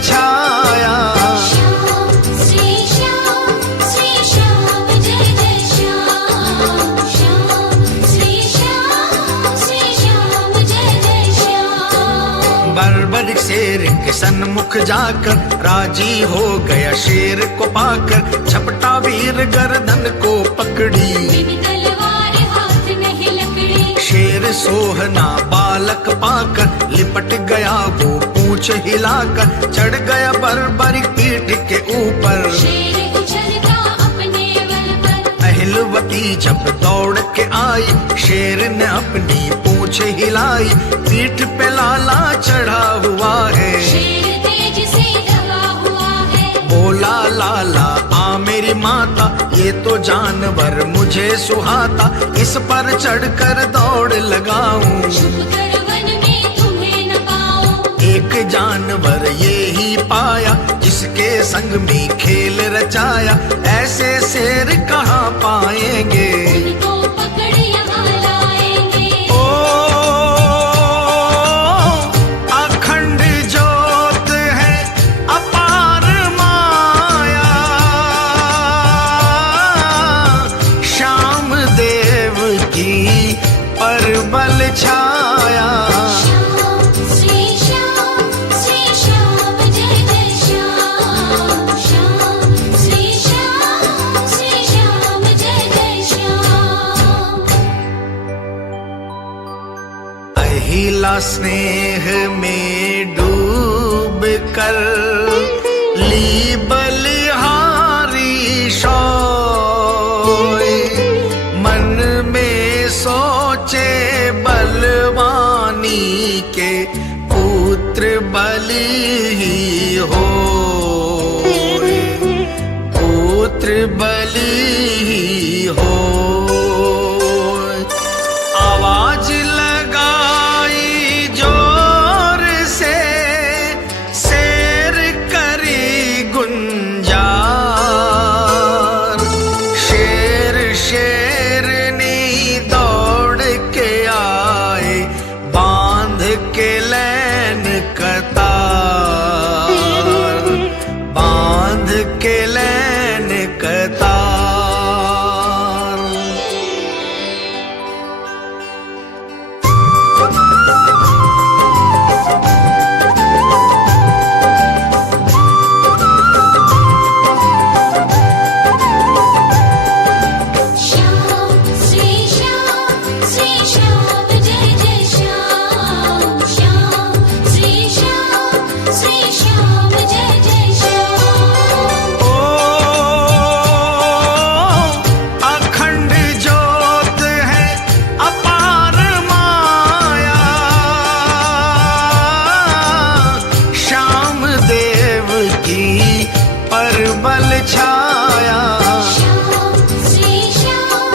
छाया। बर्बरिक शेर के सन्मुख जाकर राजी हो गया शेर को पाकर, झपटा वीर गर्दन को पकड़ी, तलवार हाथ नहीं लकड़ी। शेर सोहना बालक पाकर लिपट गया वो पूंछ हिलाकर, चढ़ गया बर्बरिक पीठ के ऊपर, शेर उछलता अपने बल पर। अहिलवती जब दौड़ के आई, शेर ने अपनी पूंछ हिलाई, पीठ पे लाला चढ़ा हुआ है, शेर तेज से दबा हुआ है। बोला लाला आ मेरी माता, ये तो जानवर मुझे सुहाता, इस पर चढ़कर दौड़ लगाऊं, वन में तुम्हें न पाऊं। एक जानवर ये ही पाया, जिसके संग में खेल रचाया, ऐसे शेर कहाँ पाएंगे, उनको पकड़ यहाँ लाएंगे। ओ अखंड ज्योत है अपार माया, श्याम देव की परबल छाया। अहिला स्नेह में डूब कर ली बलिहारी शोए, मन में सोचे बलवानी के पुत्र बलि ही हो, पुत्र बलि ही हो। आवाज लगाई जोर से, शेर करी गुंजार, शेर शेरनी दौड़ के आए, बांध के लैन कतार, बांध के लैन कतार। परबल छाया। श्री श्याम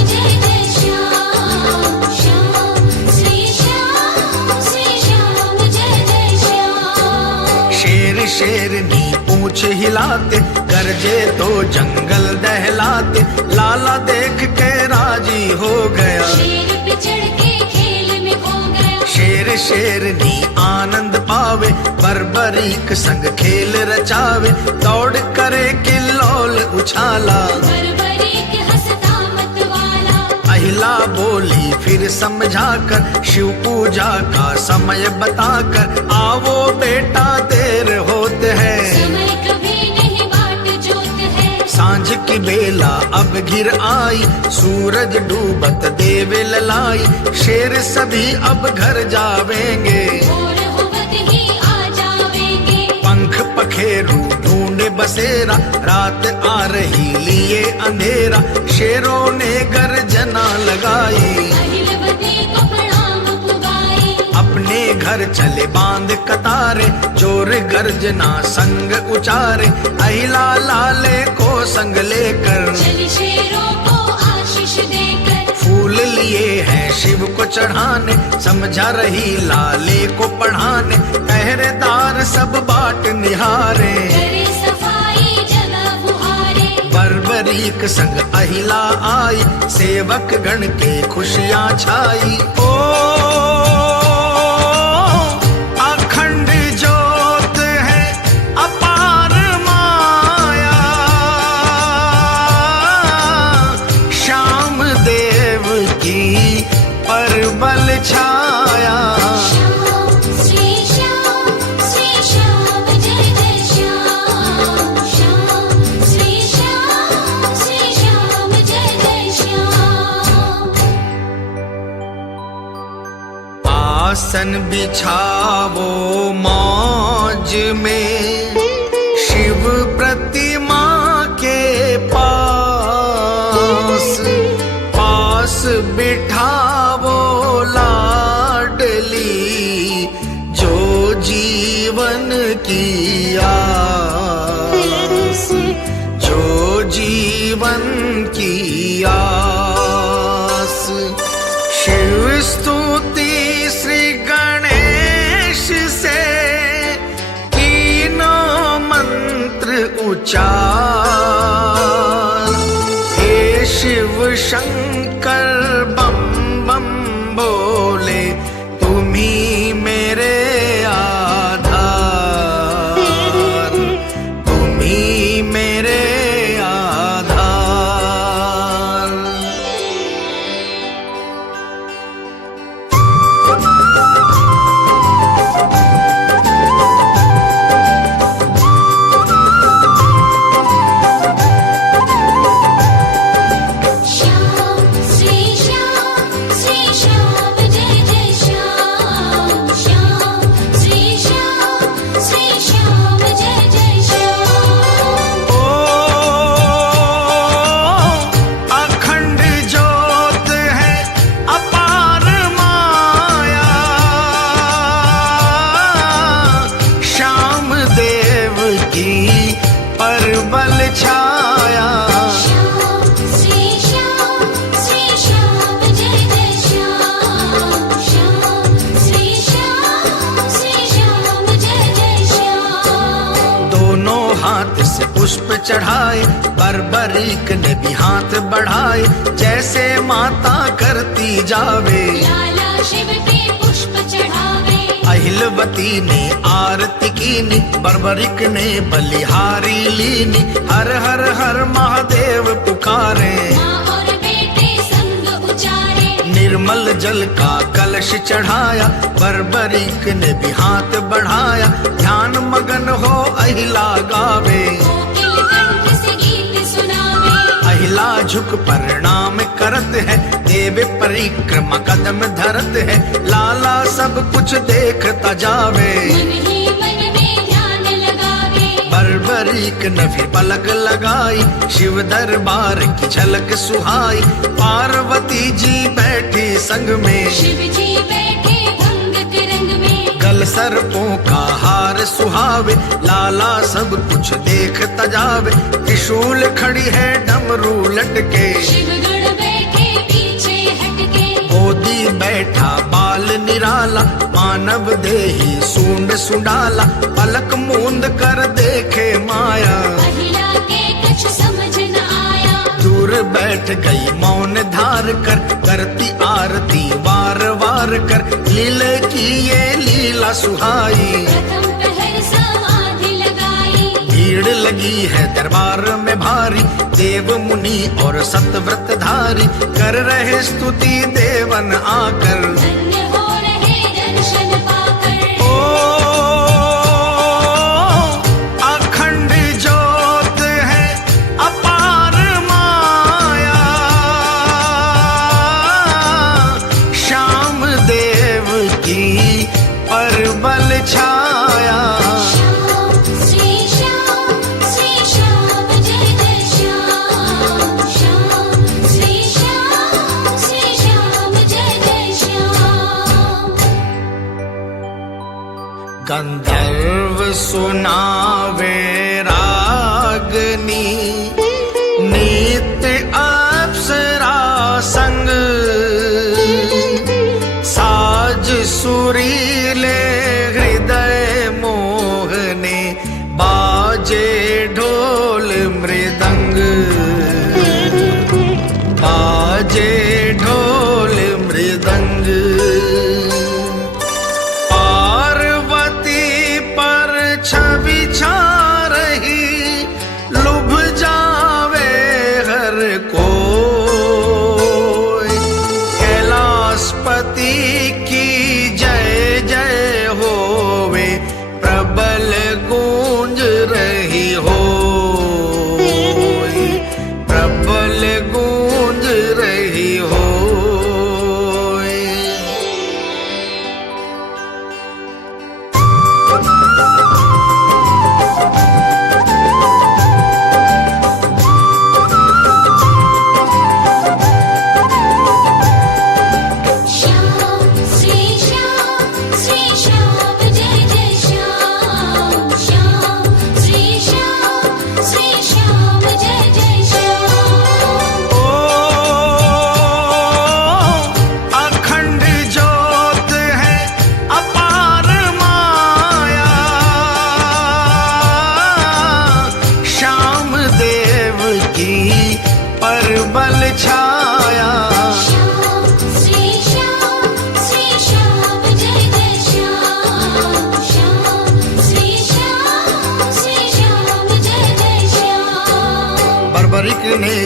जय जय श्याम, श्री श्याम जय जय श्याम। शेर शेरनी पूंछ हिलाते, गरजे तो जंगल दहलाते, लाला देख के राजी हो गया, शेर पे चढ़ के खेल में खो गया। शेर शेरनी आनंद पावे, बर्बरीक संग खेल रचावे, दौड़ करे किल्लोल उछाला, बर्बरीक हंसता मतवाला। अहिला बोली फिर समझाकर, शिव पूजा का समय बताकर, आवो बेटा देर होते है, समय कभी नहीं बाट जोत है। सांझ की बेला अब घिर आई, सूरज डूबत देवे ललाई, शेर सभी अब घर जावेंगे, पंख पखेरू ढूंढे बसेरा, रात आ रही लिए अंधेरा, शेरों ने गर्जना लगाई, अपने घर चले बांध कतारे, जोर गर्जना संग उचारे, अहिला लाले को संग लेकर, शेरों को आशीष देकर, फूल लिए हैं शिव को चढ़ाने, समझा रही लाले को पढ़ाने, पहरेदार सब बाट निहारे, करे सफाई जगह बुहारे। बर्बरीक संग अहिला आई, सेवक गण के खुशियाँ छाई। ओ अखंड जो की परबल छाया। श्याम श्री श्याम जय जय श्याम। श्याम श्री श्याम जय जय श्याम। आसन बिछावो मौज में शिव प्रतिमा के पास, पास बिठावो लाडली जो जीवन की आस, जो जीवन की आस। शिव स्तुति श्री गणेश से तीनों मंत्र उच्चार। हे शिव शंकर बम बम बोले तुम्ही मेरे आधार, तुम्ही मेरे आधार। श्याम श्री श्याम जय जय श्याम। श्याम श्री श्याम जय जय श्याम। ओ अखंड ज्योत है अपार माया, श्याम देव की परबल छाया। श्याम श्री श्याम जय जय श्याम। श्याम श्री श्याम जय जय श्याम। दोनों हाथ से पुष्प चढ़ाए, बर्बरीक ने भी हाथ बढ़ाए, जैसे माता करती जावे। लाला शिव पे पुष्प चढ़ावे। अहिलवती ने आरती कीनी, बर्बरीक ने बलिहारी लीनी। हर हर हर महादेव पुकारे, माँ और बेटे संग उचारे। निर्मल जल का कलश चढ़ाया, बर्बरीक ने भी हाथ बढ़ाया। ध्यान मगन हो अहिला गावे, कोकिल कंठ से गीत सुनावे। अहिला झुक प्रणाम करत है, देव परिक्रमा कदम धरत है। लाला सब कुछ देखता जावे, मन ही मन में ध्यान लगावे। बर्बरीक ने फिर पलक लगाई, शिव दरबार की झलक सुहाई। पार्वती जी बैठी संग में, शिव जी बैठे भंग के रंग में। गल सर्पों का हार सुहावे, लाला सब कुछ देखता जावे। त्रिशूल खड़ी है डमरू लटके, शिव गण बैठे पीछे हटके। गोदी बैठा बाल निराला, मानव देही सूंड सुडाला। पलक मूंद कर देखे माया, अहिला के कुछ समझ न आया। दूर बैठ गई मौन धार कर, करती आरती वार वार कर। लीले की ये लीला सुहाई, प्रथम पहर समाधि लगाई। भीड़ लगी है दरबार में भारी, देव मुनि और सतव्रतधारी कर रहे स्तुति देवन आकर। धन्य हो रहे दर्शन पाकर। ओ अखंड ज्योत है अपार माया, श्याम देव की परबल छाया। श्याम श्री श्याम जय जय श्याम। श्याम श्री श्याम जय जय श्याम। गंधर्व सुनावे रागनी, नित्य अप्सरा संग। साज सुरीले हृदय मोहने, बाजे ढोल मृदंग, बाजे ढोल मृदंग। पार्वती पर छवि छा रही, लुभ जावे हर कोई।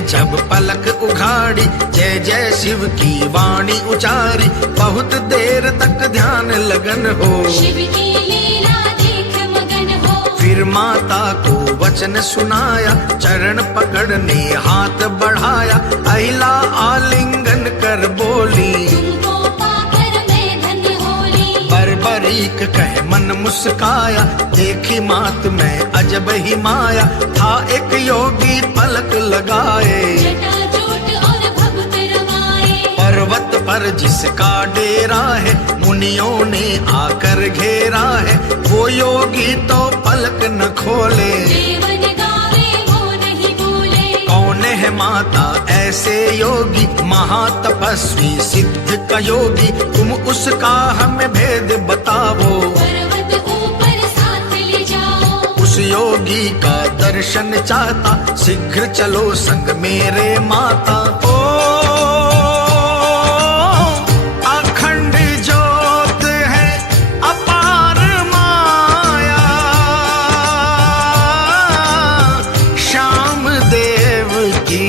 जब पलक उघाड़ी, जय जय शिव की वाणी उचारी, बहुत देर तक ध्यान लगन हो, शिव की लीला देख मगन हो। फिर माता को वचन सुनाया, चरण पकड़ने हाथ बढ़ाया, अहिला आलिंगन कर बोली, तुमको पाकर मैं धन्य होली। बरबरीक कह मन मुस्काया, देखी मात में अजब ही माया, था एक योगी पलक लगाए, जटाजूट और भक्त रमाए। पर्वत पर जिसका डेरा है, मुनियों ने आकर घेरा है, वो योगी तो पलक न खोले, देवन गावे वो नहीं बोले। कौन है माता ऐसे योगी, महातपस्वी सिद्ध का योगी, तुम उसका हमें भेद बताओ, पर्वत ऊपर साथ ले जाओ। उस योगी का दर्शन चाहता, शीघ्र चलो संग मेरे माता। ओ अखंड ज्योत है अपार माया, श्याम देव की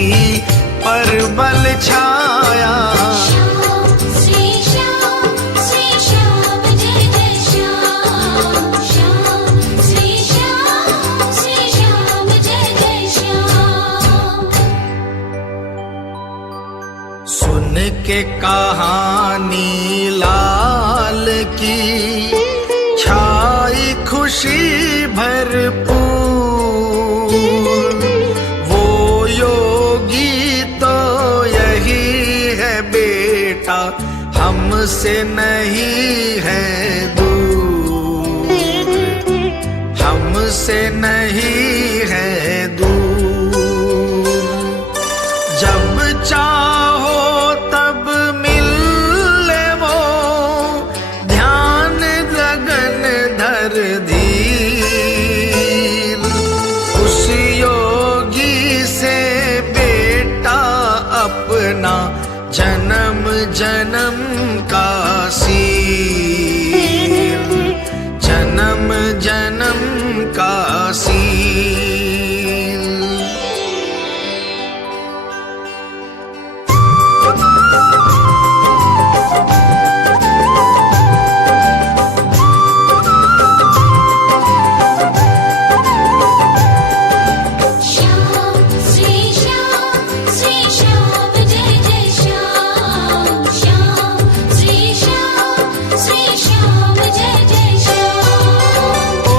परबल छाया, श्याम श्री श्याम जय जय श्याम, श्याम श्री श्याम जय जय श्याम। सुन के कहानी लाल की, छाई खुशी भरपूर, वो योगी तो यही है बेटा, हमसे नहीं है दूर, हमसे नहीं है दूर, जब चाहो तब मिल ले वो, ध्यान लगन धर धीर, उस योगी से बेटा अपना जन्म जन्म का सीर, जन्म जन्म का सीर। श्याम श्री श्याम जय जय श्याम, श्याम श्री श्याम जय जय श्याम। ओ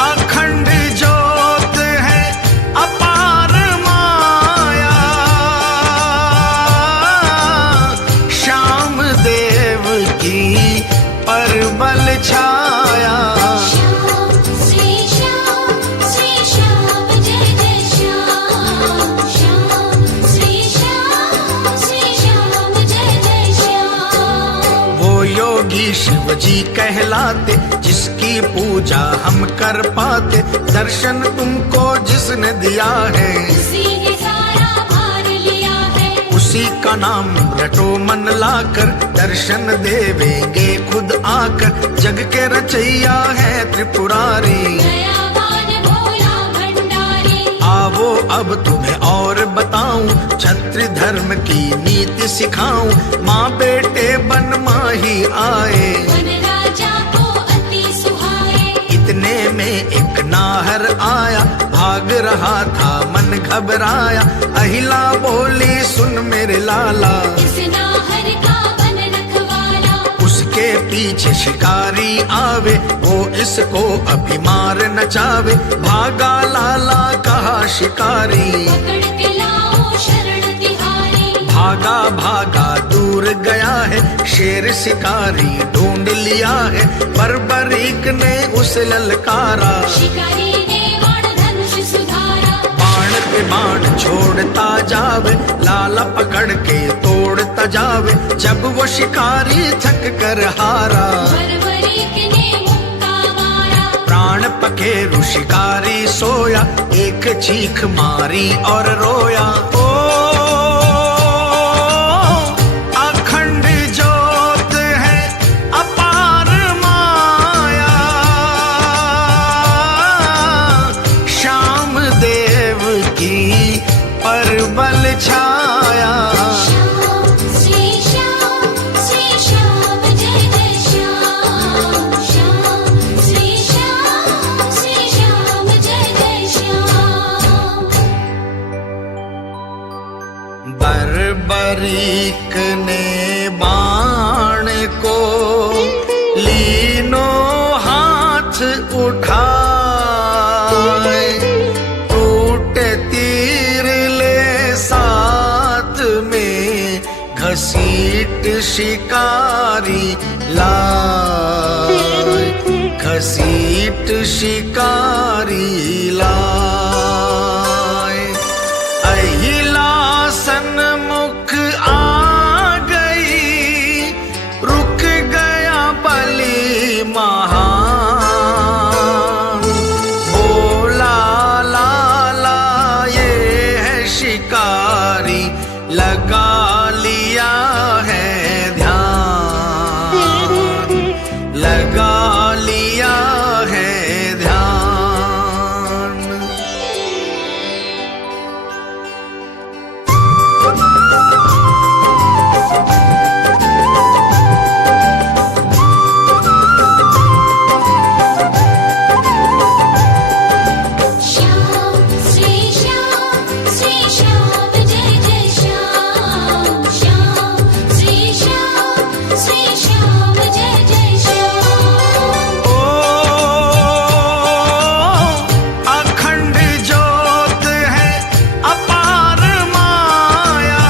अखंड ज्योत है अपार माया, श्याम देव की परबल छाया, श्याम श्री श्याम जय जय श्याम, श्याम श्री श्याम जय जय श्याम। वो योगी शिव जी कहलाते, जिसकी पूजा हम कर पाते, दर्शन तुमको जिसने दिया है, उसी ने सारा भार लिया है, उसी का नाम रटो मन लाकर, दर्शन देवेंगे खुद आकर, जग के रचैया है त्रिपुरारी, दयावान भोला भंडारी। आवो अब तुम्हें और बताऊं, क्षत्रिय धर्म की नीति सिखाऊं, माँ बेटे बन माही आए, वन राजा को अति सुहाए। इतने में एक नाहर आया, भाग रहा था मन घबराया, अहिला बोली सुन मेरे लाला, इस नाहर का बन रखवाला, उसके पीछे शिकारी आवे, वो इसको अभी मार न चावे, भागा लाला कहा शिकारी, पकड़ के लाओ शरण तिहारी। भागा भागा दूर गया है, शेर शिकारी ढूंढ लिया है, बरबरीक ने उसे ललकारा, शिकारी ने बाण धनुष सुधारा, बाण पे बाण छोड़ता जावे, लाला पकड़ के तोड़ता जावे, जब वो शिकारी थक कर हारा, बरबरीक ने मुक्का मारा, प्राण पखेरु शिकारी सोया, एक चीख मारी और रोया। ओ अखंड ज्योत है अपार माया, श्याम देव बल छाया। श्याम श्री श्याम जय जय श्याम। श्याम श्री श्याम जय जय श्याम। बर्बरीक ने बाण को लीनो हाथ उठाए, टूटे तीर ले साथ में घसीट शिकारी लाए, घसीट शिकारी लाए। अहिला सन्मुख आ गई, रुक गया बलि महान। बोला लाला ये है शिकारी, लगा लिया है ध्यान, लगा लिया है ध्यान। श्याम श्री श्याम जय जय श्याम। श्याम श्री श्याम जय जय श्याम। ओ अखंड ज्योत है अपार माया,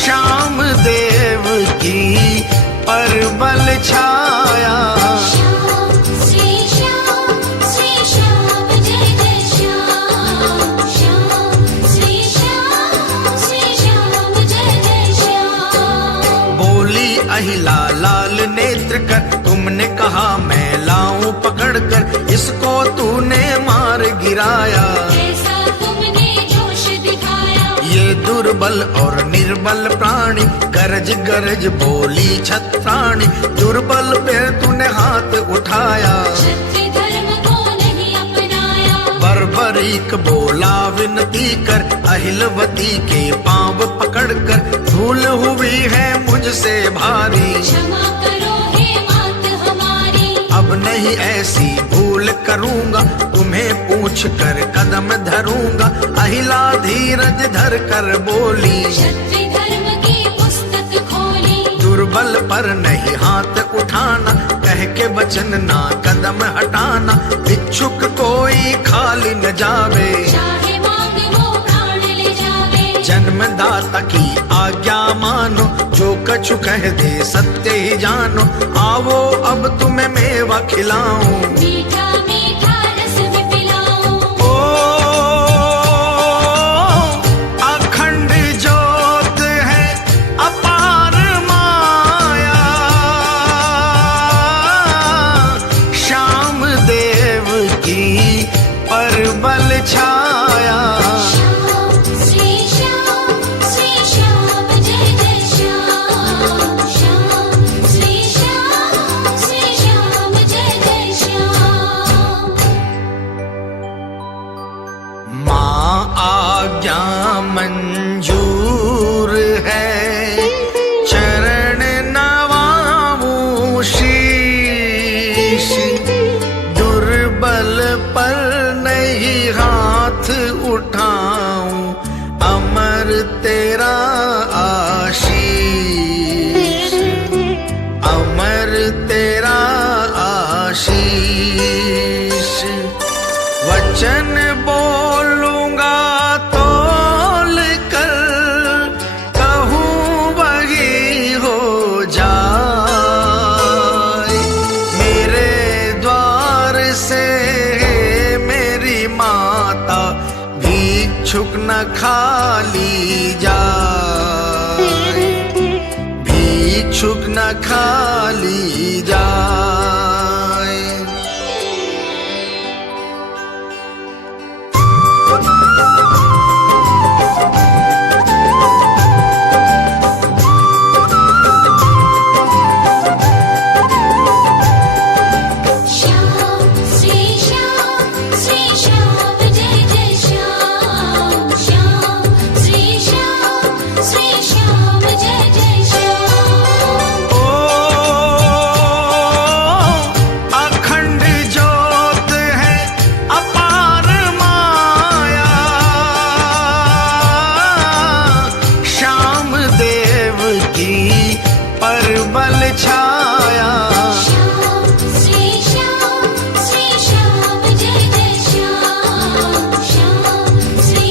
श्याम देव की परबल छाया। श्याम श्री श्याम जय जय श्याम। श्याम श्री श्याम जय जय श्याम। बोली अहिला लाल नेत्र कर, तुमने कहा मैं लाऊं पकड़ कर, इसको तूने मार गिराया। ऐसा तुमने जोश दिखाया, ये दुर्बल और निर्बल प्राणी, गरज गरज बोली छत्राणी। दुर्बल पे तूने हाथ उठाया, क्षत्रिय धर्म को नहीं अपनाया। बर्बरीक बोला विनती कर, अहिलवती के पांव पकड़ कर, भूल हुई है मुझसे भारी। क्षमा करो हे मात हमारी, अब नहीं ऐसी भूल करूंगा, तुम्हें पूछ कर कदम धरूंगा। अहिला धीरज धर कर बोली, क्षत्रिय धर्म की पुस्तक खोली। दुर्बल पर नहीं हाथ उठाना, कह के वचन ना कदम हटाना। भिक्षुक कोई खाली न जावे, चाहे मांग वो प्राण ले जावे। जन्मदाता की आज्ञा मानो, जो कछु कह दे सत्य ही जानो। आवो अब तुम्हें मेवा खिलाऊं, मीठा मीठा रस भी पिलाऊं। ओ अखंड ज्योत है अपार माया, श्याम देव की परबल छाया। श्याम श्री श्याम जय जय श्याम। श्याम श्री श्याम जय जय श्याम। माँ आज्ञा मंजूर है, चरण नवाऊं शीश। दुर्बल पर नहीं हाथ उठाऊं, अमर तेरा आशीष, अमर तेरा आशीष। वचन बोलूंगा तोल कर, कहूँ वही हो जाए। मेरे द्वार से मेरी माता, भिक्षुक न खाली जाए, भिक्षुक न खाली जाए। श्याम श्री श्याम जय जय श्याम। छाया। श्याम श्री श्याम जय जय श्याम। श्याम श्री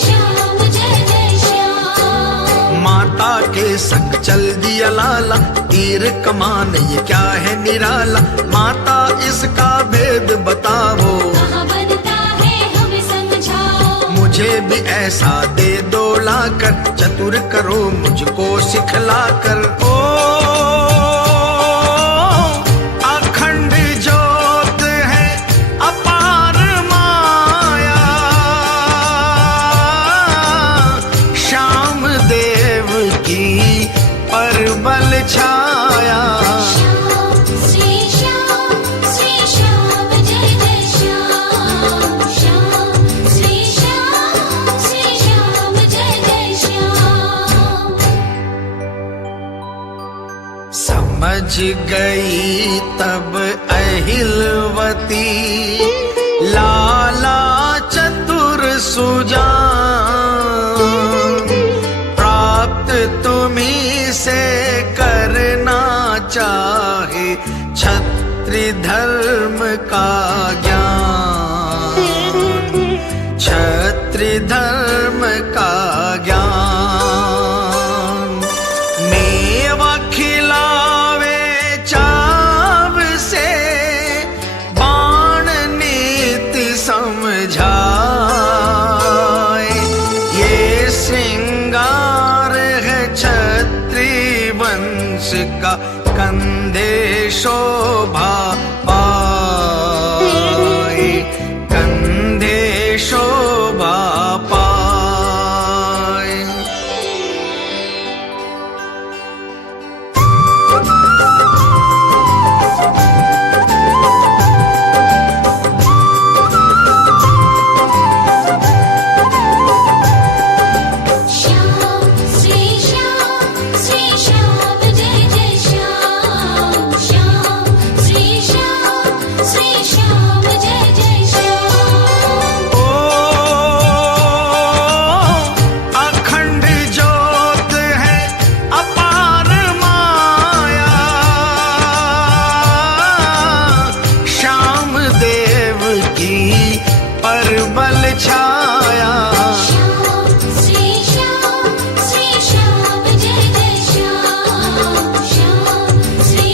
श्याम जय जय श्याम। माता के संग चल दिया लाला, तीर कमान ये क्या है निराला। माता इसका भेद बताओ, कहाँ बनता है हमें समझाओ। मुझे भी ऐसा दे दो लाकर, चतुर करो मुझको सिखलाकर। ओ अखंड ज्योत है अपार माया, श्याम देव की परबल छाया। श्याम श्री श्याम जय जय श्याम। श्याम श्री श्याम जय जय श्याम। समझ गई तब अहिलवती, लाला चतुर सुजान। प्राप्त तुम्हीं से करना चाहे, क्षत्रिय धर्म का ज्ञान। क्षत्रिय धर्म का ज्ञान। मेवा खिलावे चाव से, बाण नीति समझाए। ये श्रृंगार है क्षत्रिय वंश का, कंधे शोभा पाए। कंधे शोभा पाए। श्याम श्री श्याम जय जय श्याम। श्याम श्री श्याम जय जय श्याम। ओ अखंड ज्योत है अपार माया, श्याम देव की परबल छाया। श्याम श्री श्याम जय जय श्याम। श्याम श्री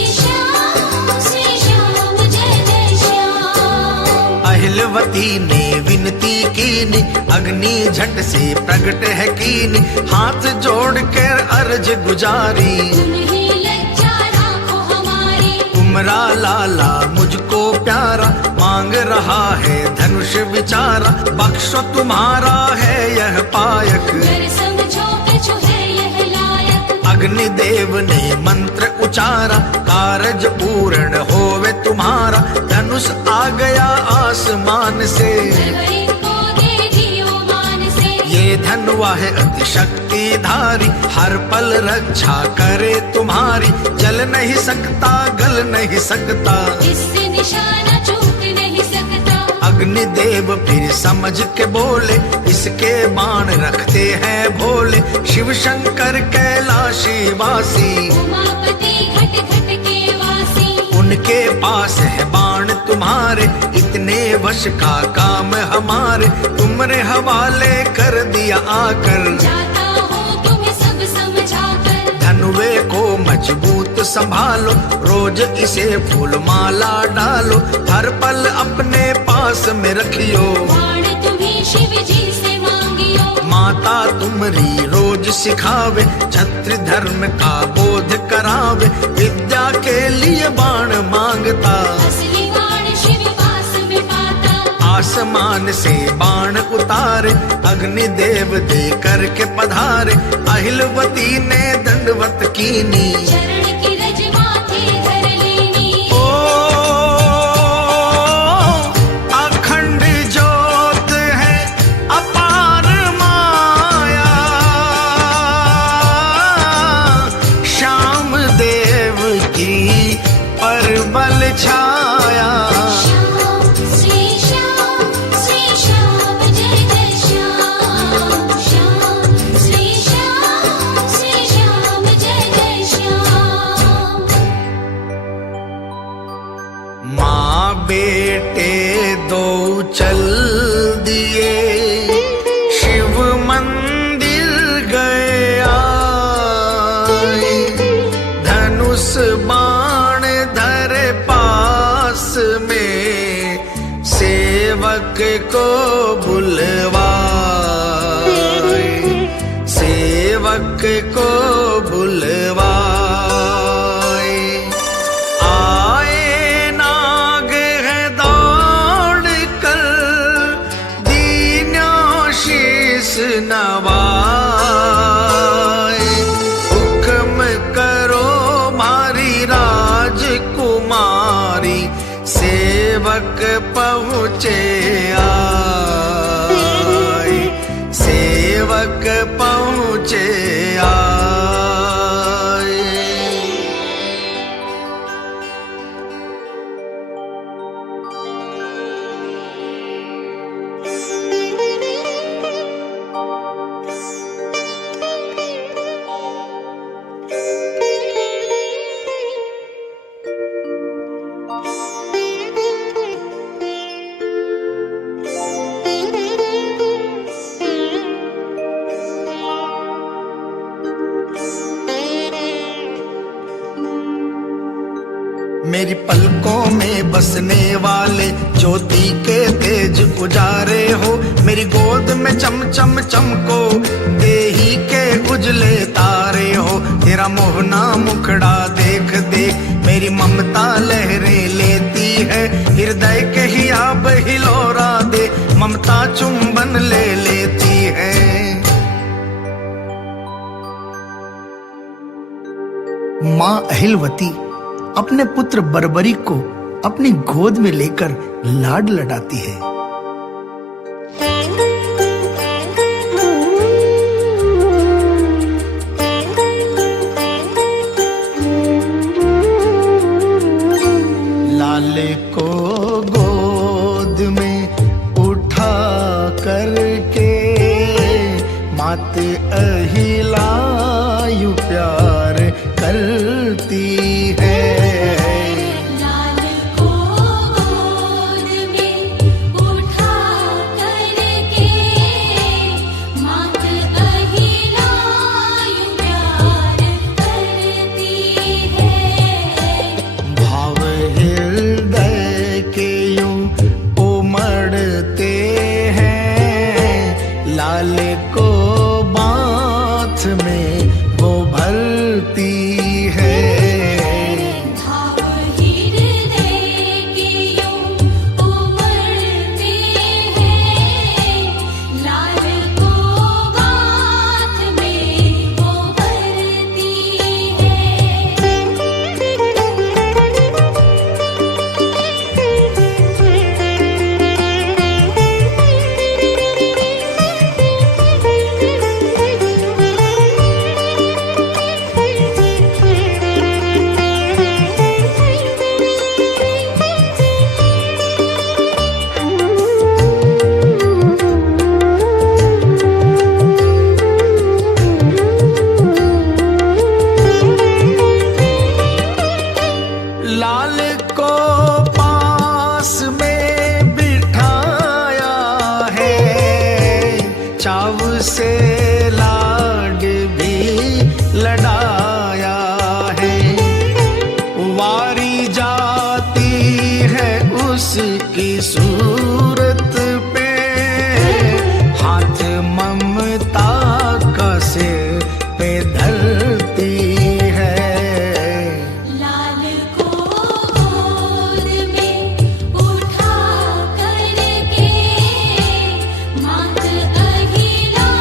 श्याम जय जय श्याम। अहिलवती ने विनती कीनी, अग्नि झट से प्रकट है कीनी। हाथ जोड़ कर अर्ज गुजारी, तुम्हीं लज्जा राखो हमारी। तुमरा लाला मुझको प्यारा, मांग रहा है धनुष विचारा। बख्शो तुम्हारा है यह पायक, कर समझो कछु है यह लायक। अग्निदेव ने मंत्र उचारा, कारज पूर्ण होवे तुम्हारा। धनुष आ गया आसमान से, गगरी को दे दियो मान से। ये धनुआ है अति शक्तिधारी, हर पल रक्षा करे तुम्हारी। जल नहीं सकता गल नहीं सकता, इससे निशाना चूक नहीं सकता। अग्निदेव फिर समझ के बोले, इसके बाण रखते हैं भोले। शिव शंकर कैलाशी वासी, उमापति घट घट के वासी। उनके पास है बाण तुम्हारे, इतने वश का काम हमारे। तुमरे हवाले कर दिया आकर, जाता हूँ तुम्हें सब समझाकर। धनुवे को मजबूत संभालो, रोज इसे फूल माला डालो। हर पल अपने पास में रखियो, बाण तुम्हीं शिव जी से मांगियो। माता तुमरी रोज सिखावे, क्षत्रिय धर्म का बोध करावे। विद्या के लिए बाण मांगता, असली बाण शिव पास में पाता। आसमान से बाण उतारे, अग्निदेव दे करके पधारे। अहिलवती ने दंडवत कीनी, चरण की रज माथे धर लेनी। ओ अखंड ज्योत है अपार माया, श्याम देव की परबल छाया। श्याम श्री श्याम जय जय श्याम। श्याम श्री श्याम जय जय श्याम। बुलवाए, सेवक को बुलवाए। आए नाग है दौड़ कर, दीन्या शीस नवाए। हुक्म करो मारी राजकुमारी, सेवक पहुँचे आए, सेवक पहुँचे आए। मेरी पलकों में बसने वाले ज्योति के तेज उजारे हो, मेरी गोद में चम चम चमको देही के उजले तारे हो। तेरा मोहना मुखड़ा देख देख मेरी ममता लहरें लेती है, हृदय के हियाब हिलोरा दे ममता चुंबन ले लेती है। माँ अहिलवती अपने पुत्र बर्बरी को अपनी गोद में लेकर लाड लडाती है। लाल को गोद में उठा करके मात अहिलायु प्यार करती है। लाल को गोद में उठा करके मात अहिलायु प्यार करती है। भाव हृदय के यूं उमड़ते हैं, लाल को बाथ में वो भरती है। भाव हृदय के यूं उमड़ते हैं, लाल को बात में वो भरती है। लाल को पास में बिठाया है, चाव से लाड भी लडाया है। वारी जाती है उसकी सूरत पे, हाथ ममता का सिर पे धरती है। लाल को गोद में उठा करके मात अहिलायु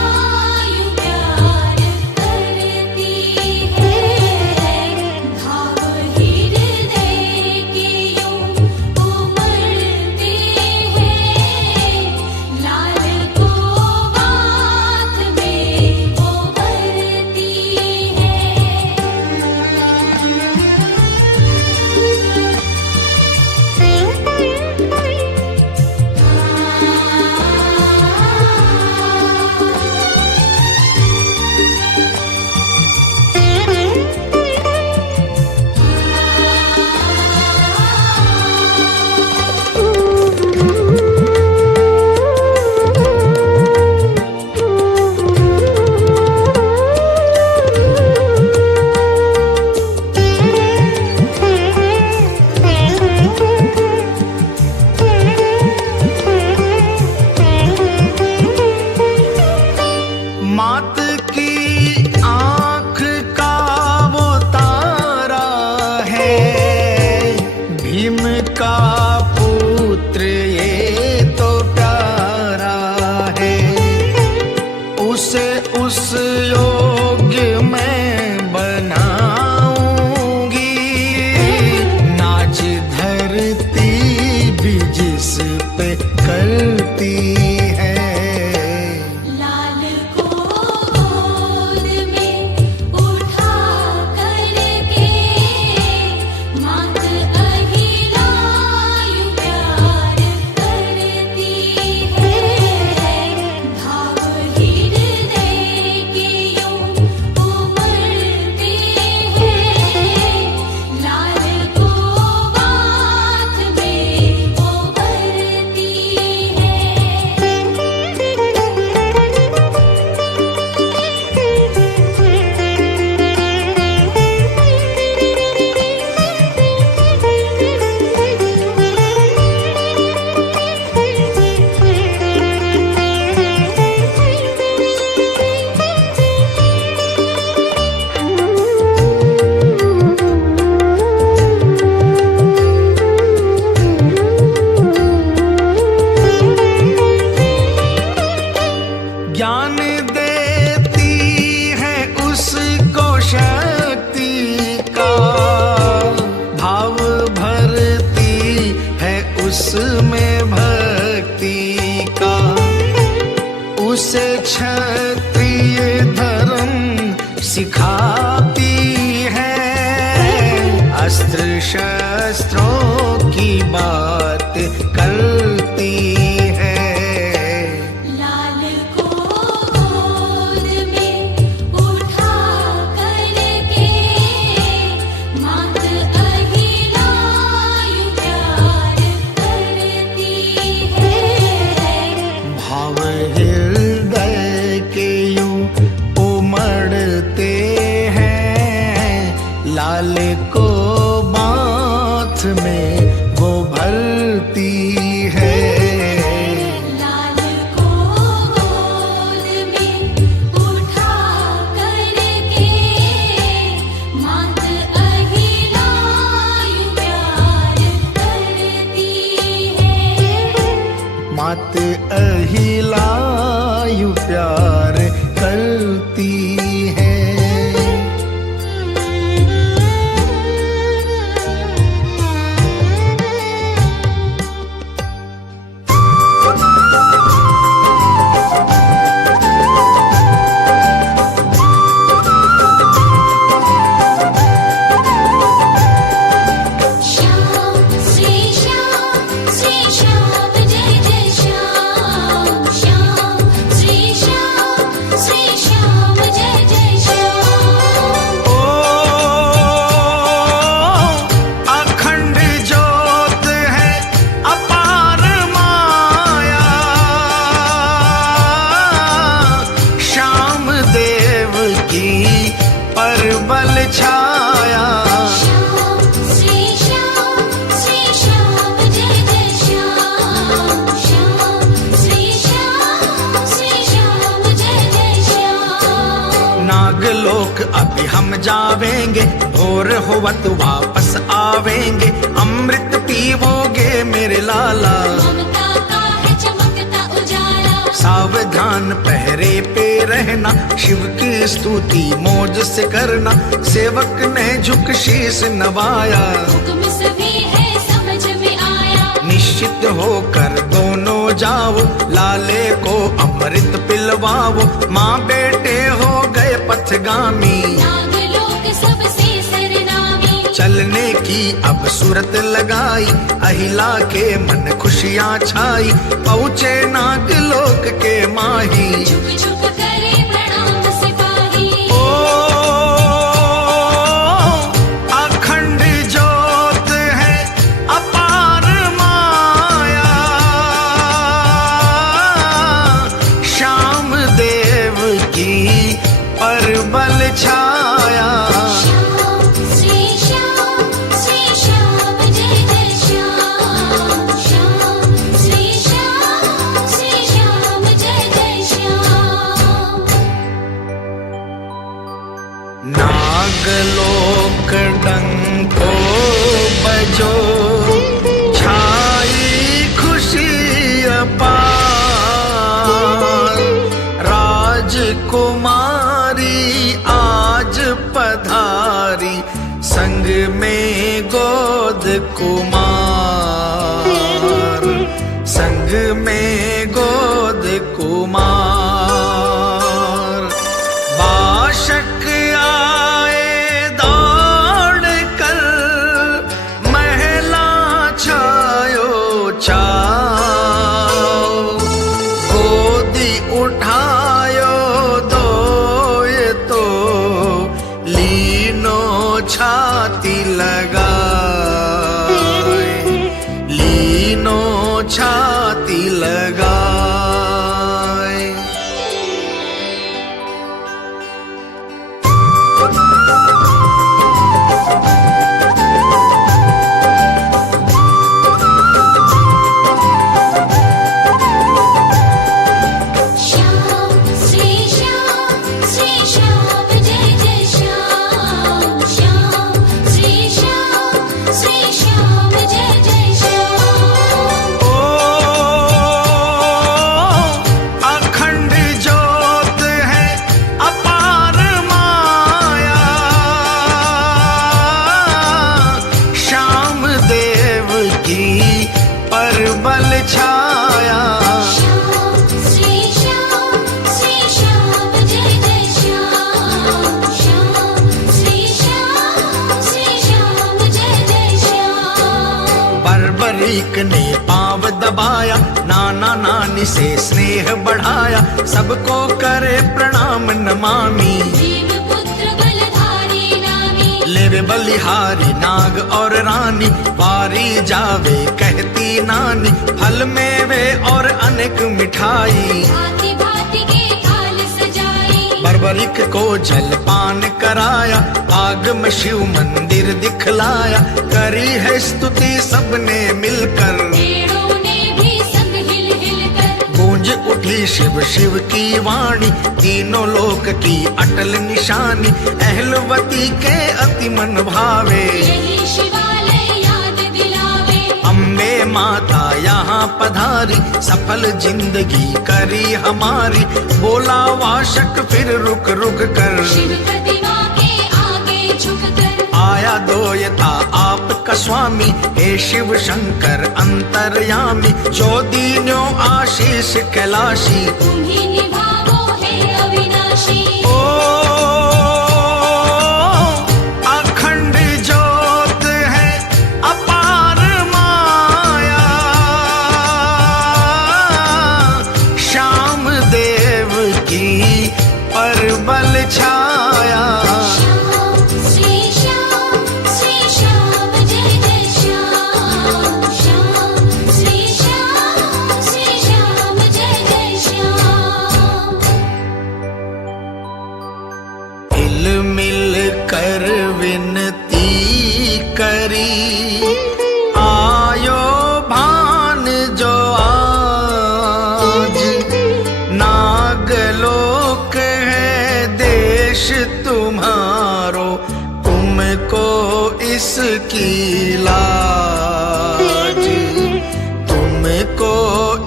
उसे क्षत्रिय धर्म सिखाती है, अस्त्र शस्त्रों की बात करती है। लाल को गोद में उठा करके मात अहिलायु प्यार करती है। भाव हृदय के यूं उमड़ते हैं, लाल को बाथ में वो भरती है। लाल को गोद में उठा करके मात अहिलायु प्यार करती है। मात अहिलायु प्यार करती है। श्याम श्री श्याम जय जय श्याम। श्याम श्री श्याम जय जय श्याम। ओ अखंड ज्योत है अपार माया, श्याम देव की परबल छाया। श्याम श्री श्याम जय जय श्याम। श्याम श्री श्याम जय जय श्याम। नागलोक अभी हम जावेंगे, भोर होवत वापस आवेंगे। अमृत पीवोगे मेरे लाला, ममता का है चमकता उजाला। सावधान पहरे पे रहना, शिव की स्तुति मौज से करना। सेवक ने झुक शीस नवाया, हुक्म सभी है समझ में आया। निश्चित होकर दोनों जाओ, लाले को अमृत पिलवाओ। माँ बेटे हो गए पथगामी, नागलोक सबसे सरनामी। चलने की अब सूरत लगाई, अहिला के मन खुशियाँ छाई। पहुँचे नागलोक के माही, झुक झुक करे प्रणाम सिपाही। ओ अखंड ज्योत है अपार माया, श्याम देव की परबल छाया। श्याम श्री श्याम जय जय श्याम। श्याम श्री श्याम जय जय श्याम। नागलोक डंको बजो, छाई खुशी अपार। राजकुमारी आज पधारी, संग में गोद कुमार। संग में गोद कुमार। बाशक आए दौड़ कर, महला छायो छाओ। गोदी उठायो दोए तो, लीनो छाती लगाए। दबाया, नाना नानी से स्नेह बढ़ाया, सबको करे प्रणाम नमामि। देव पुत्र बलधारी नामी, लेवे बलिहारी नाग और रानी, पारी जावे कहती नानी, फल मेवे और अनेक मिठाई। भांति भांति के थाल सजाई, बर्बरिक को जलपान कराया, आग में शिव मंदिर दिखलाया, करी है स्तुति सबने मिलकर। पेड़ों ने भी संग हिल हिल कर, गूंज उठी शिव शिव की वाणी, तीनों लोक की अटल निशानी, अहलवती के अति मन भावे। यही शिवालय याद दिलावे, अम्बे माता यहाँ पधारी, सफल जिंदगी करी हमारी, बोला वाशक फिर रुक रुक कर। शिव प्रतिमा के आगे झुककर, आया दोयता आपका स्वामी, हे शिव शंकर अंतर्यामी, जो दीन्यों आशीष कैलाशी। तुम ही निभाओ है अविनाशी। ओ अखंड ज्योत है अपार माया, श्याम देव की परबल छाया। श्याम श्री श्याम जय जय श्याम, श्याम श्री श्याम जय जय श्याम। हिल मिल कर विनती करी, आयो भान जो आज, नागलोक है देश तुम्हारो, तुमको इसकी लाज, तुमको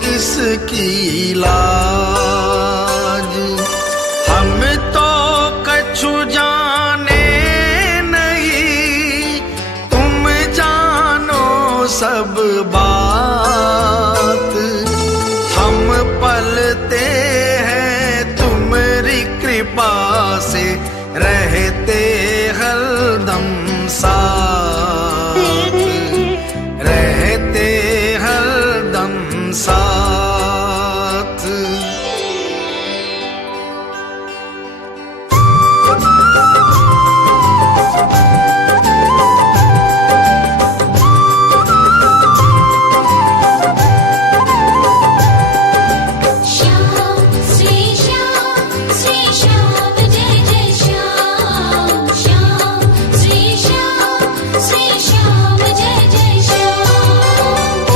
इसकी लाज। हम तो कछु जाने नहीं, तुम जानो सब बात, हम पलते हैं तुम्हारी कृपा से, रहते हरदम साथ, रहते हरदम साथ। श्याम श्री श्याम जय जय श्याम, श्याम श्री श्याम जय जय श्याम। ओ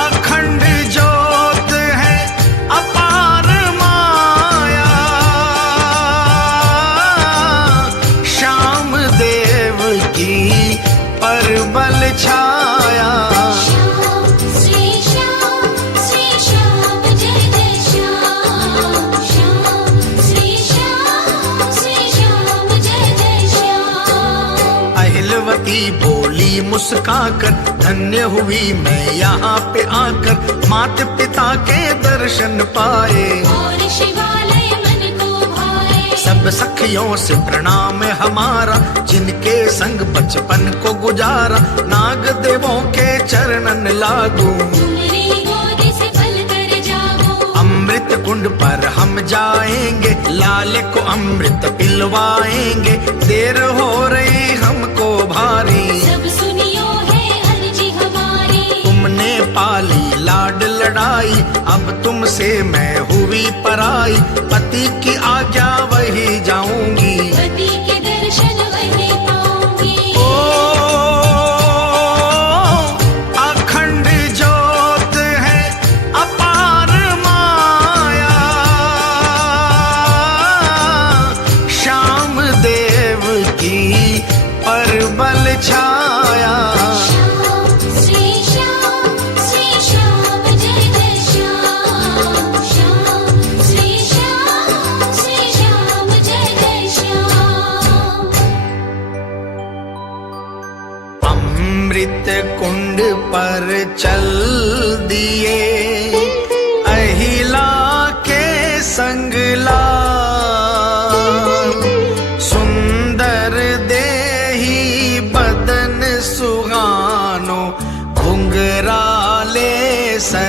अखंड ज्योत है अपार माया, श्याम देव की परबल छाया। श्याम श्री श्याम जय जय श्याम, श्याम श्री श्याम जय जय श्याम। अहिलवती बोली मुस्काकर, धन्य हुई मैं यहाँ पे आकर, माता पिता के दर्शन पाए, और शिवालय मन को भाए, सब सखियों से प्रणाम हमारा, जिनके संग बचपन को गुजारा, नाग देवों के चरणन लागू। तुम्हारी गोद से पल कर जाओ, अमृत कुंड पर हम जाएंगे, लाल को अमृत पिलवाएंगे, देर हो रही हमको भारी, सब सुनियो है अर्जी हमारी। तुमने पाली लाड लड़ाई, अब तुमसे मैं हुई पराई, पति की आज्ञा वही जाऊंगी, पति के दर्शन वही पाऊंगी। ओ अखंड ज्योत है अपार माया, श्याम देव की परबल छाया। श्याम श्री श्याम जय जय श्याम, श्याम श्री श्याम जय जय श्याम।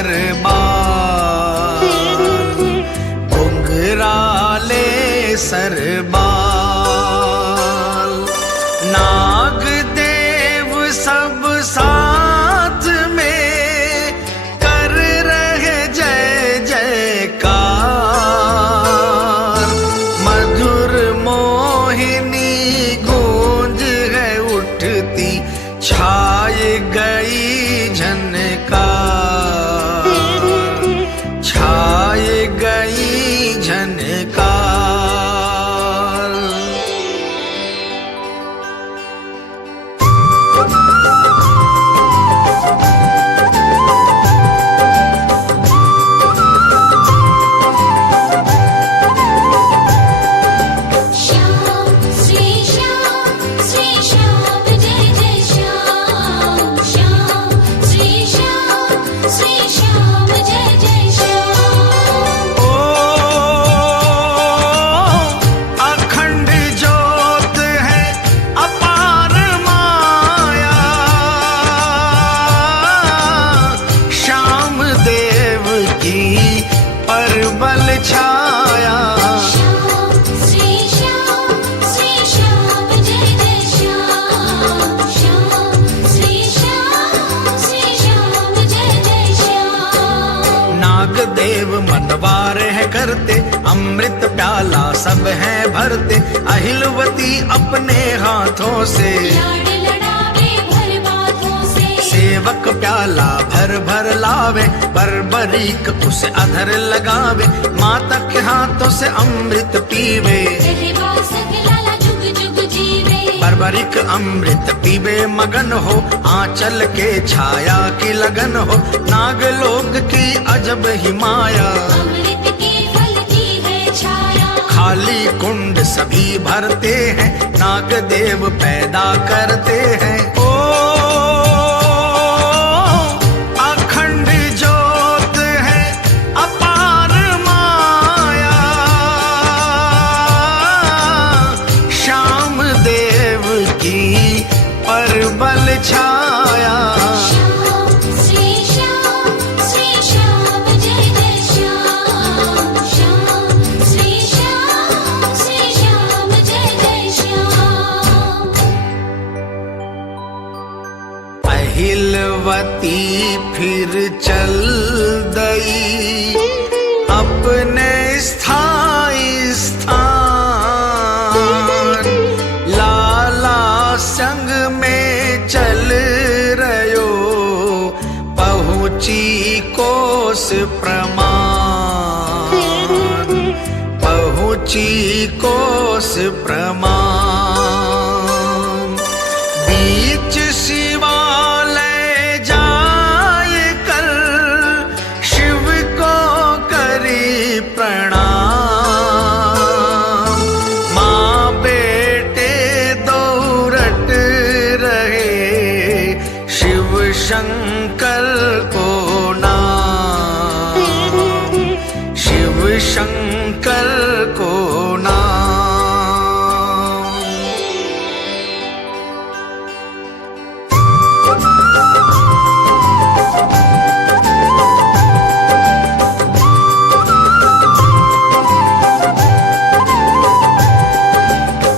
सरबाल, घुंघराले सरबाल। नाग देव सब साथ में कर रहे जय जयकार। मधुर मोहिनी गूंज है उठती, छाए गई झनकार, छाए गई झनकार। श्याम श्री श्याम जय जय श्याम। श्याम श्री श्याम जय जय श्याम। ओ अखंड ज्योत है अपार माया, श्याम देव की परबल छाया। श्याम श्री श्याम जय जय श्याम। श्याम श्री श्याम जय जय श्याम। नाग देव मनवार है करते, अमृत प्याला सब है भरते। अहिलवती अपने हाथों से लाड लड़ावे भर बातों से। सेवक प्याला भर भर लावे, बर्बरीक उसे अधर लगावे। माता के हाथों से अमृत पीवे, रहबा सकलाला जुग जुग जीवे। बर्बरीक अमृत पीवे मगन हो, आंचल के छाया की लगन हो। नागलोक की अजब ही माया, अमृत के फल की है छाया। खाली कुंड सभी भरते हैं, नाग देव पैदा करते हैं। ओ अखंड ज्योत है अपार माया, श्याम देव की परबल छाया। श्याम श्री श्याम जय जय श्याम। श्याम श्री श्याम जय जय श्याम। अहिलवती फिर चल गई अपने स्थाई स्थान। लाला संग में चल रयो, पहुंची कोस प्रमाण, पहुंची कोस प्रमाण। बीच शिवालय जाए कर, शिव को करी प्रणाम। माँ बेटे दौड़ट रहे, शिव शंकर को नाम, शिव शंकर को नाम।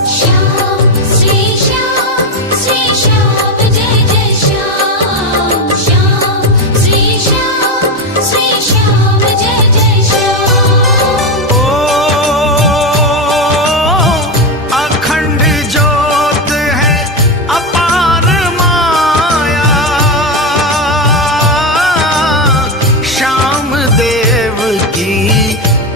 श्याम श्री श्याम जय जय श्याम। श्याम श्री श्याम जय जय श्याम। ओ अखंड ज्योत है अपार माया, श्याम देव की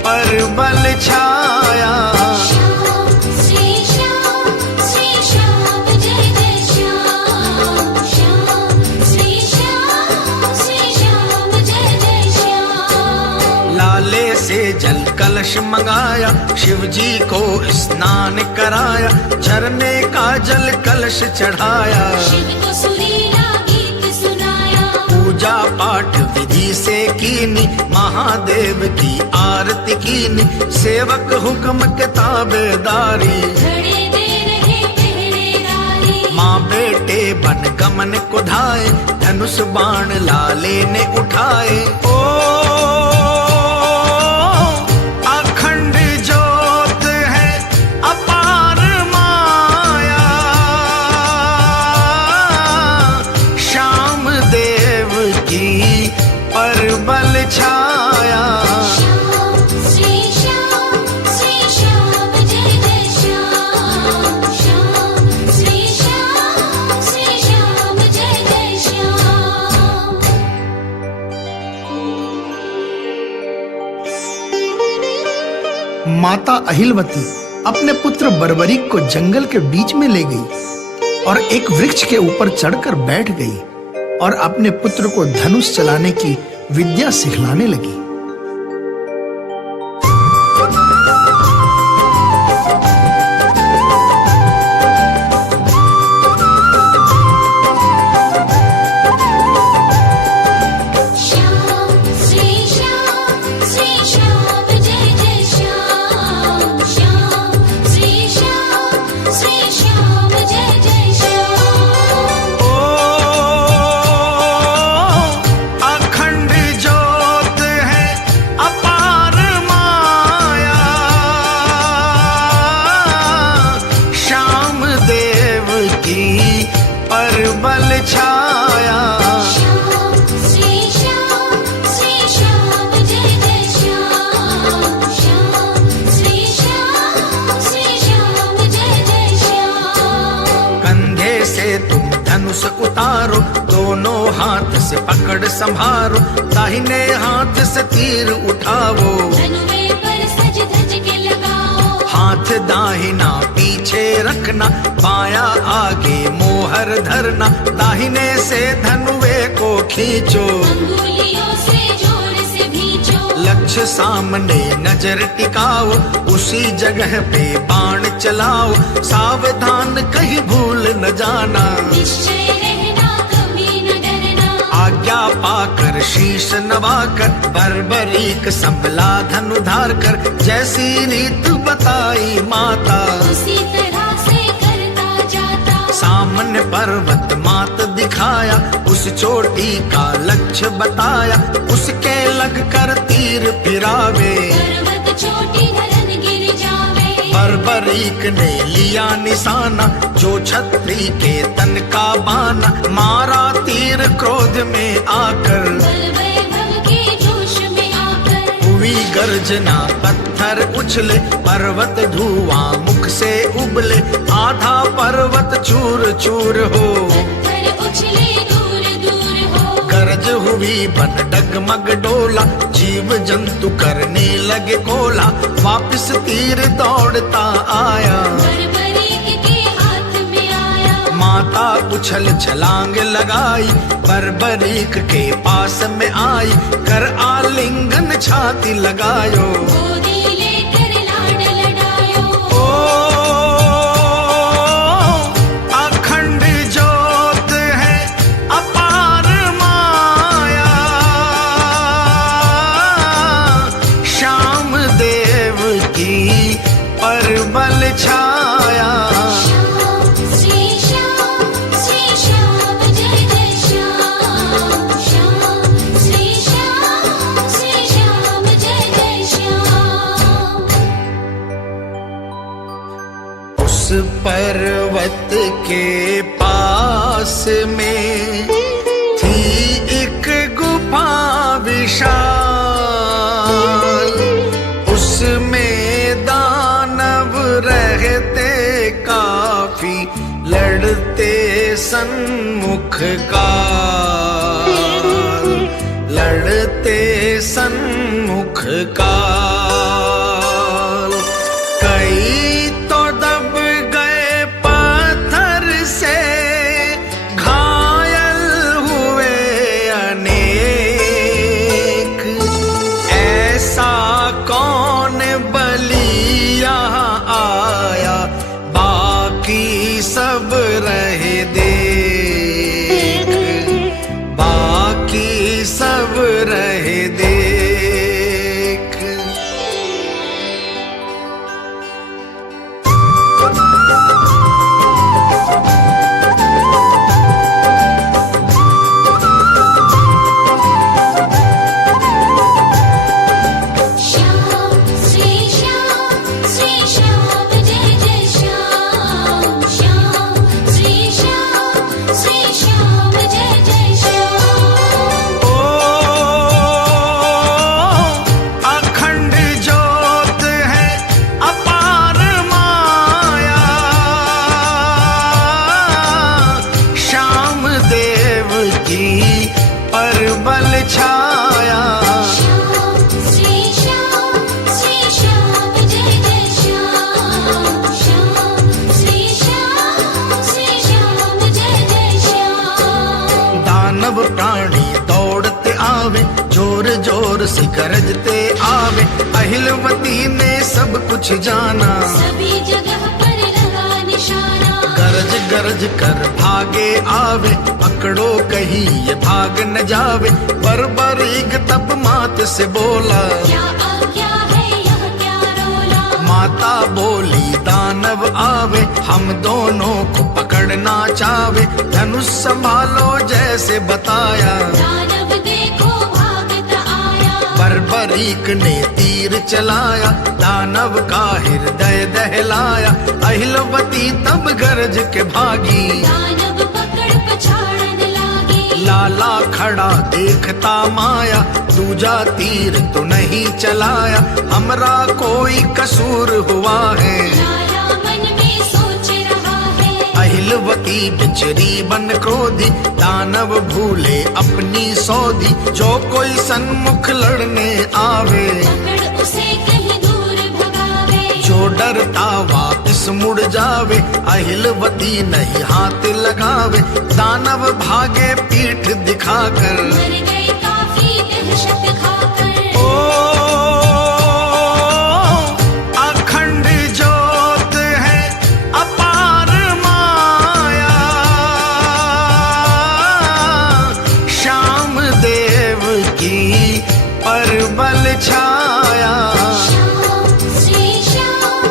परबल छाया। श्याम श्री श्याम जय जय श्याम। श्याम श्री श्याम जय जय श्याम। लाले से जल कलश मंगाया, शिव जी को स्नान कराया। झरने का जल कलश चढ़ाया, शिव को सुरीला गीत सुनाया। पूजा पाठ विधि से कीनी, महादेव की आरती कीनी। सेवक हुक्म के ताबेदारी, खड़े दे रहे पहरेदारी। माँ बेटे वन गमन को धाए, धनुष बाण लाले ने उठाए। ओ अखंड ज्योत है अपार माया, श्याम देव की परबल छाया। श्याम श्री श्याम जय जय श्याम, श्याम श्री श्याम जय जय श्याम। माता अहिलवती अपने पुत्र बर्बरीक को जंगल के बीच में ले गई और एक वृक्ष के ऊपर चढ़कर बैठ गई और अपने पुत्र को धनुष चलाने की विद्या सिखलाने लगी। श्याम श्री श्याम जय जय श्याम, श्याम श्री श्याम जय जय श्याम। ओ अखंड ज्योत है अपार माया, श्याम देव की परबल छाया। श्याम श्री श्याम जय जय श्याम, श्याम श्री श्याम जय जय श्याम। कंधे से तुम धनुष उतारो, दोनों हाथ से पकड़ संभारो, दाहिने हाथ से तीर उठाओ, धनुवे पर सज धज के लगाओ। हाथ दाहिना पीछे रखना, बायां आगे मोहर धरना, दाहिने से धनुवे को खींचो, अंगुलियों से जोर से भींचो। लक्ष्य सामने नजर टिकाओ, उसी जगह पे बाण चलाओ, सावधान कहीं भूल न जाना, निश्चय रहना कभी न डरना। आज्ञा पाकर शीश नवाकर, बर्बरीक संभला धनु धार कर, जैसी रीत बताई माता उसी तरह से करता जाता। सामने पर्वत मात दिखाया, उस चोटी का लक्ष्य बताया, उसके लग कर तीर फिरावे, पर्वत चोटी धरन गिर जावे। बर्बरीक ने लिया निशाना, जो छत्री के तन का बाना, मारा तीर क्रोध में आकर, बल वैभव के जोश में आकर। हुई गर्जना पत्थर उछले, पर्वत धुआं मुख से उबले, आधा पर्वत चूर चूर हो, पत्थर उछले दूर दूर हो। गरज हुई बन डगमग डोला, जीव जंतु करने लगे कोला, वापिस तीर दौड़ता आया, बर्बरीक के हाथ में आया। माता उछल छलांग लगाई, बर्बरीक के पास में आई, कर आलिंगन छाती लगायो। गोदी लेकर लाड लडायो। ओ अखंड ज्योत है अपार माया, श्याम देव की परबल छाया। श्याम श्री श्याम जय जय श्याम, श्याम श्री श्याम जय जय श्याम। उस पर्वत के पास में थी एक गुफा विशाल, उसमें दानव रहते काफी, लड़ते सन्मुख काल, लड़ते सन्मुख काल। कई तो दब गए पत्थर से, घायल हुए अनेक, ऐसा कौन बलि यहाँ आया, बाकी सब रहे देख, बाकी सब रहे देख। जोर से गरजते आवे। अहिलवती ने सब कुछ जाना, सभी जगह पर लगा निशाना। गरज गरज कर भागे आवे, पकड़ो कहीं ये भाग न जावे। बर्बरीक तब मात से बोला, क्या आज्ञा है यह क्या रोला। माता बोली दानव आवे, हम दोनों को पकड़ना चावे। धनुष संभालो जैसे बताया, दानव देखो भागता आया। बर्बरीक ने तीर चलाया, दानव का हृदय दहलाया। अहिलवती तब गरज के भागी, दानव पकड़ पछाड़न लागी। लाला खड़ा देखता माया, दूजा तीर तो नहीं चलाया। हमरा कोई कसूर हुआ है, लाला मन में सोच रहा है। अहिलवती बिचरी बन क्रोधी, दानव भूले अपनी सौधी। जो कोई सन्मुख लड़ने आवे, पकड़ उसे कहीं दूर भगावे। जो डरता वापिस मुड़ जावे। अहिलवती नहीं हाथ लगावे, दानव भागे पीठ दिखाकर। मर गए काफी दहशत खाकर। ओ अखंड ज्योत है अपार माया, श्याम देव की परबल छाया। श्याम श्री श्याम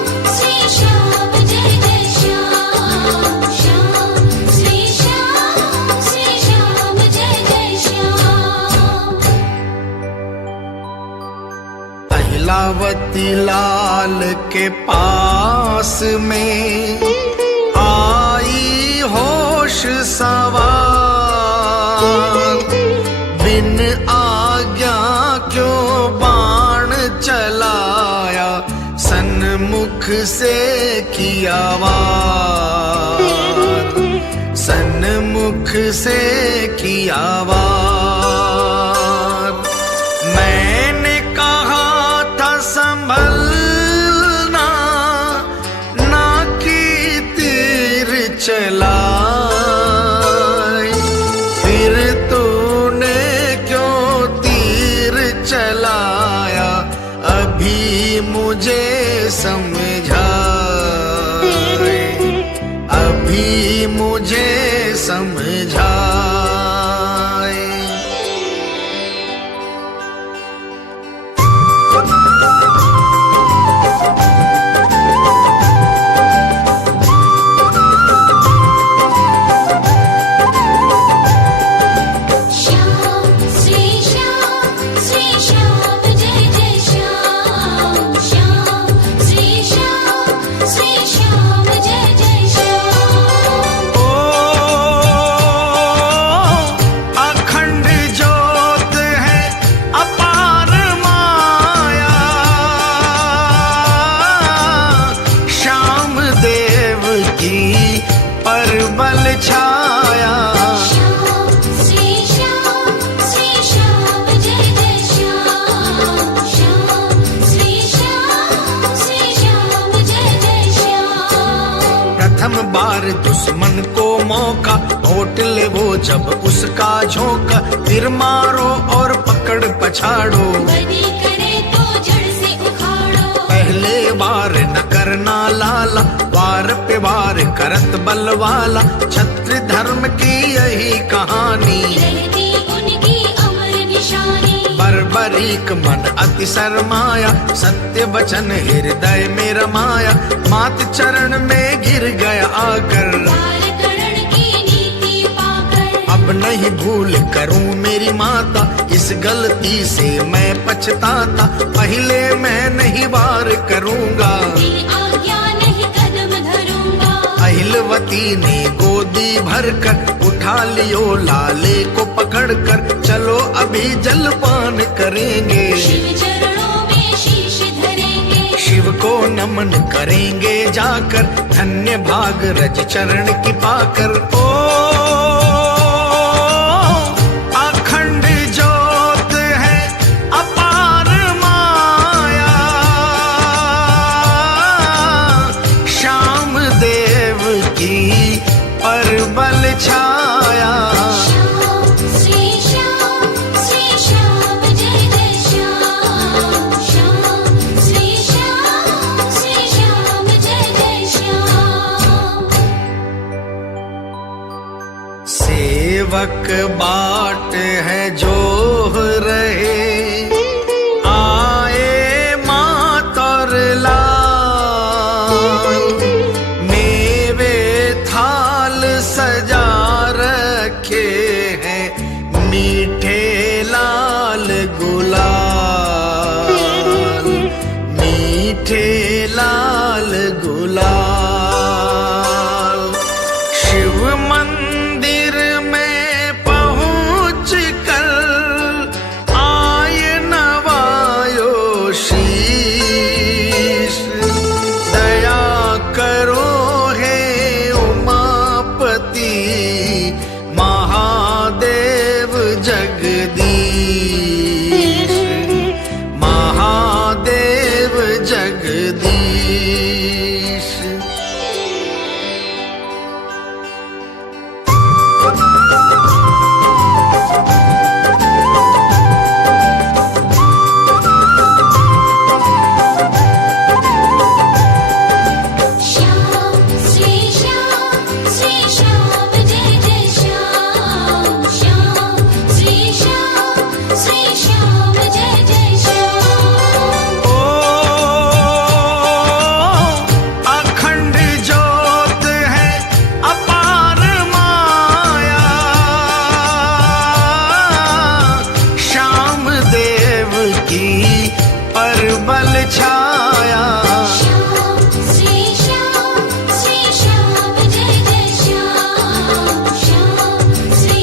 जय जय श्याम। श्याम श्री श्याम जय जय श्याम। अहिलावती लाल के पास में आई होश सवार। बिन आज्ञा क्यों बाण चलाया, सन्मुख से किया वार। सन्मुख से किया वार। मैंने कहा था संभलना, ना की तीर चलाई। फिर तूने क्यों तीर चलाया, अभी मुझे समझाए। अभी मुझे समझाए। श्याम श्री श्याम जय जय श्याम। श्याम श्री श्याम जय जय श्याम। ओ अखंड ज्योत है अपार माया, श्याम देव की परबल छाया। श्याम श्री श्याम जय जय श्याम। श्याम श्री श्याम जय जय श्याम। प्रथम बार दुश्मन को मौका, होट ले वो जब उसका झोंका। फिर मारो और पकड़ पछाड़ो, बदी करे तो जड़ से उखाड़ो। पहले बार न करना लाला, वार पे वार करत बलवाला। क्षत्रिय धर्म की यही कहानी, रहती उनकी अमर निशानी। बर्बरीक मन अति शर्माया, सत्य वचन हृदय में रमाया। मात चरण में गिर गया आकर, वार करण की नीति पाकर। अब नहीं भूल करूं मेरी माता, इस गलती से मैं पछताता। पहले मैं नहीं वार करूंगा, बिन आज्ञा नहीं कदम धरूंगा। अहिलवती ने गोदी भरकर उठा लियो लाले को पकड़कर। चलो अभी जलपान करेंगे, शिव चरणों में शीश धरेंगे। शिव को नमन करेंगे जाकर, धन्य भाग रज चरण की पाकर। ओ अखंड ज्योत है अपार माया, श्याम देव की परबल छाया। श्याम श्री श्याम जय जय श्याम। सेवक बाट है जो रहे, आए मात और लाल, मेवे थाल सजा रखे हैं, मीठे लाल गुलाल, मीठे लाल गुलाल। शिव मंदिर में पहुँच कर आय नवायो शीश, दया करो हे उमापति, महादेव जगदीश, महादेव जगदीश। श्याम श्री श्याम जय जय श्याम, श्याम श्री श्याम जय जय श्याम। ओ अखंड ज्योत है अपार माया, श्याम देव की परबल छाया। श्याम श्री श्याम जय जय श्याम, श्याम श्री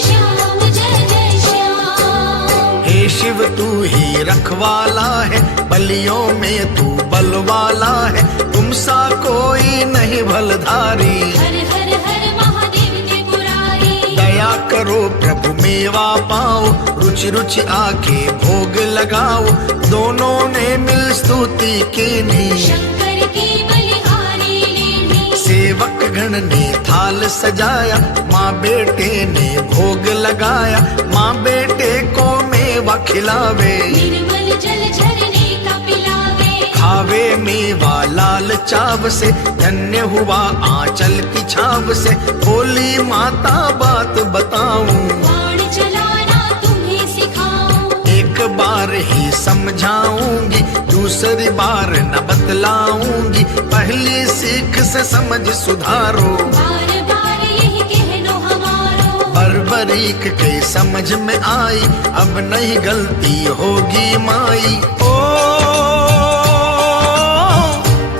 श्याम जय जय श्याम। हे शिव तू ही रखवाला है, बलियों में तू बलवाला है, तुम सा कोई नहीं भलधारी। हर हर हर महादेव त्रिपुरारी, दया करो प्रभु मेवा पाओ, रुचि रुचि आके भोग लगाओ, दोनों ने मिल स्तुति कीनी। शंकर की बलिहारी लेनी, सेवक गण ने थाल सजाया, माँ बेटे ने भोग लगाया, माँ बेटे को मेवा खिलावे, निर्मल जल झरने का पिलावे। खावे मेवा लाल चाव से, धन्य हुआ आंचल की छाव से, बोली माता बात बताऊं, बाण चलाना तुम्हें सिखाऊं। एक बार ही समझाऊंगी, दूसरी बार न बतलाऊंगी, पहली सीख से समझ सुधारो, बार बार यही कहनो हमारो। बर्बरीक के समझ में आई, अब नहीं गलती होगी माई। ओ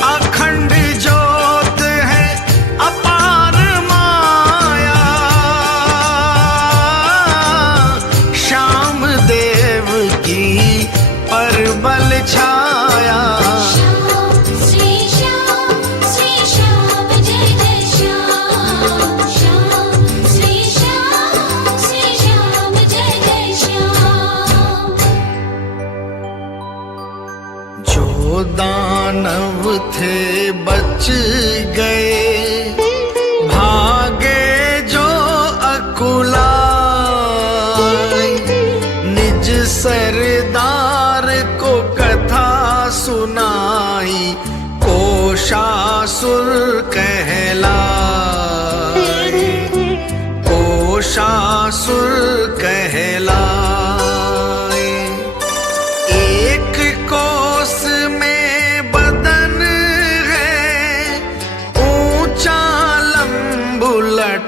अखंड ज्योत है अपार माया, श्याम देव की परबल छाया। श्याम श्री श्याम जय जय श्याम, श्याम श्री श्याम जय जय श्याम। जो दानव थे बच गए, भागे जो अकुलाए, निज सरदार को कथा सुनाई, कोषासुर कहलाए, कोषासुर कहलाए। एक कोस में बदन है, ऊंचा लंबुलटांग,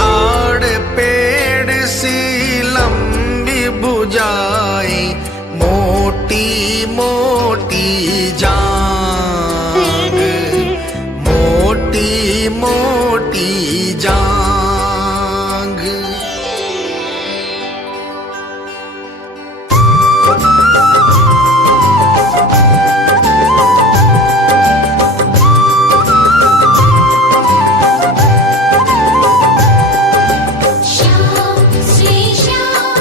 आड़ पेड़ सी लंबी बुझाई, मोटी मोटी जांग, मोटी मोटी जांग। श्याम श्री श्याम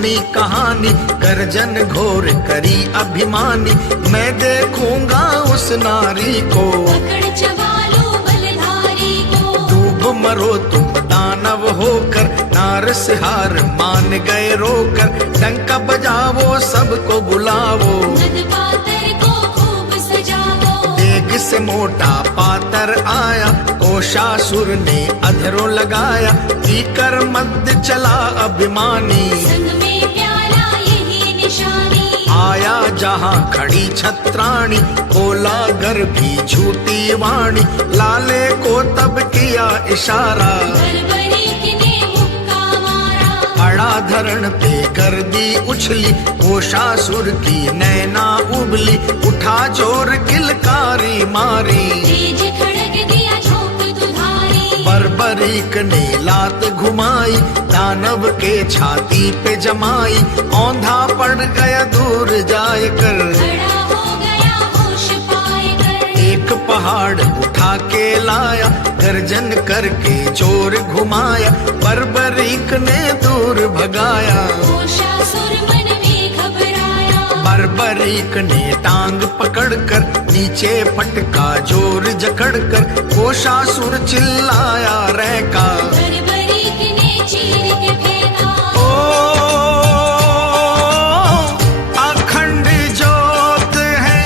सुनी कहानी, गर्जन घोर करी अभिमानी, मैं देखूंगा उस नारी को, पकड़ चबालो बलधारी को। डूब मरो तुम दानव होकर, नारसिंहार मान गए रोकर, डंका बजावो सबको बुलावो, नद पातर को खूब सजावो। देग से मोटा पातर आया, कोषासुर ने अधरो लगाया, पीकर मध्य चला अभिमानी, संग में प्याला यही निशानी। आया जहाँ खड़ी छत्राणी, बोला गर्भी झूठी वाणी, लाले को तब किया इशारा, बर्बरीक ने मुक्का मारा। अड़ा धरण पे कर दी उछली, कोषासुर की नैना उबली, उठा जोर किलकारी मारी, तेज खड़ग दिया झोंक दुधारी। बर्बरीक ने लात घुमाई, दानव के छाती पे जमाई, औंधा पड़ गया दूर जाए कर, खड़ा हो गया होश पाए कर। एक पहाड़ उठा के लाया, गर्जन करके जोर घुमाया, बर्बरीक ने दूर भगाया, कोषासुर मन में घबराया। बर्बरीक ने टांग पकड़कर नीचे पटका जोर जकड़कर, कोषासुर चिल्लाया रहका, बर्बरीक ने चीर के फेंका। ओ अखंड ज्योत है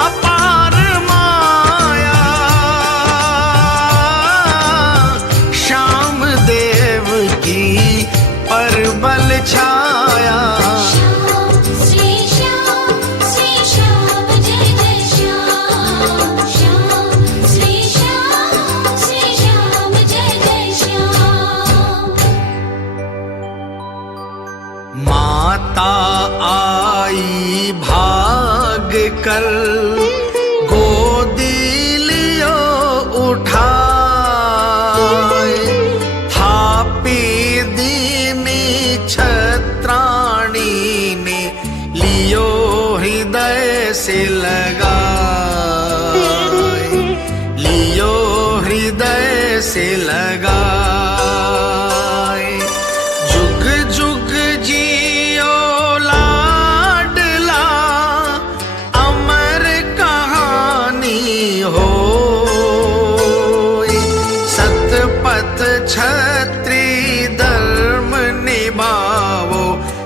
अपार माया, श्याम देव की परबल छाया, श्याम श्री श्याम जय जय श्याम। श्याम श्री श्याम जय जय श्याम। माता आई भाग कर, गोदी लियो उठाए, थापी दीनी छत्राणी ने, लियो हृदय से लगाए, लियो हृदय से लगाए। जुग जुग जियो लाडला, अमर कहानी हो, सतपथ छत्री धर्म निभावो,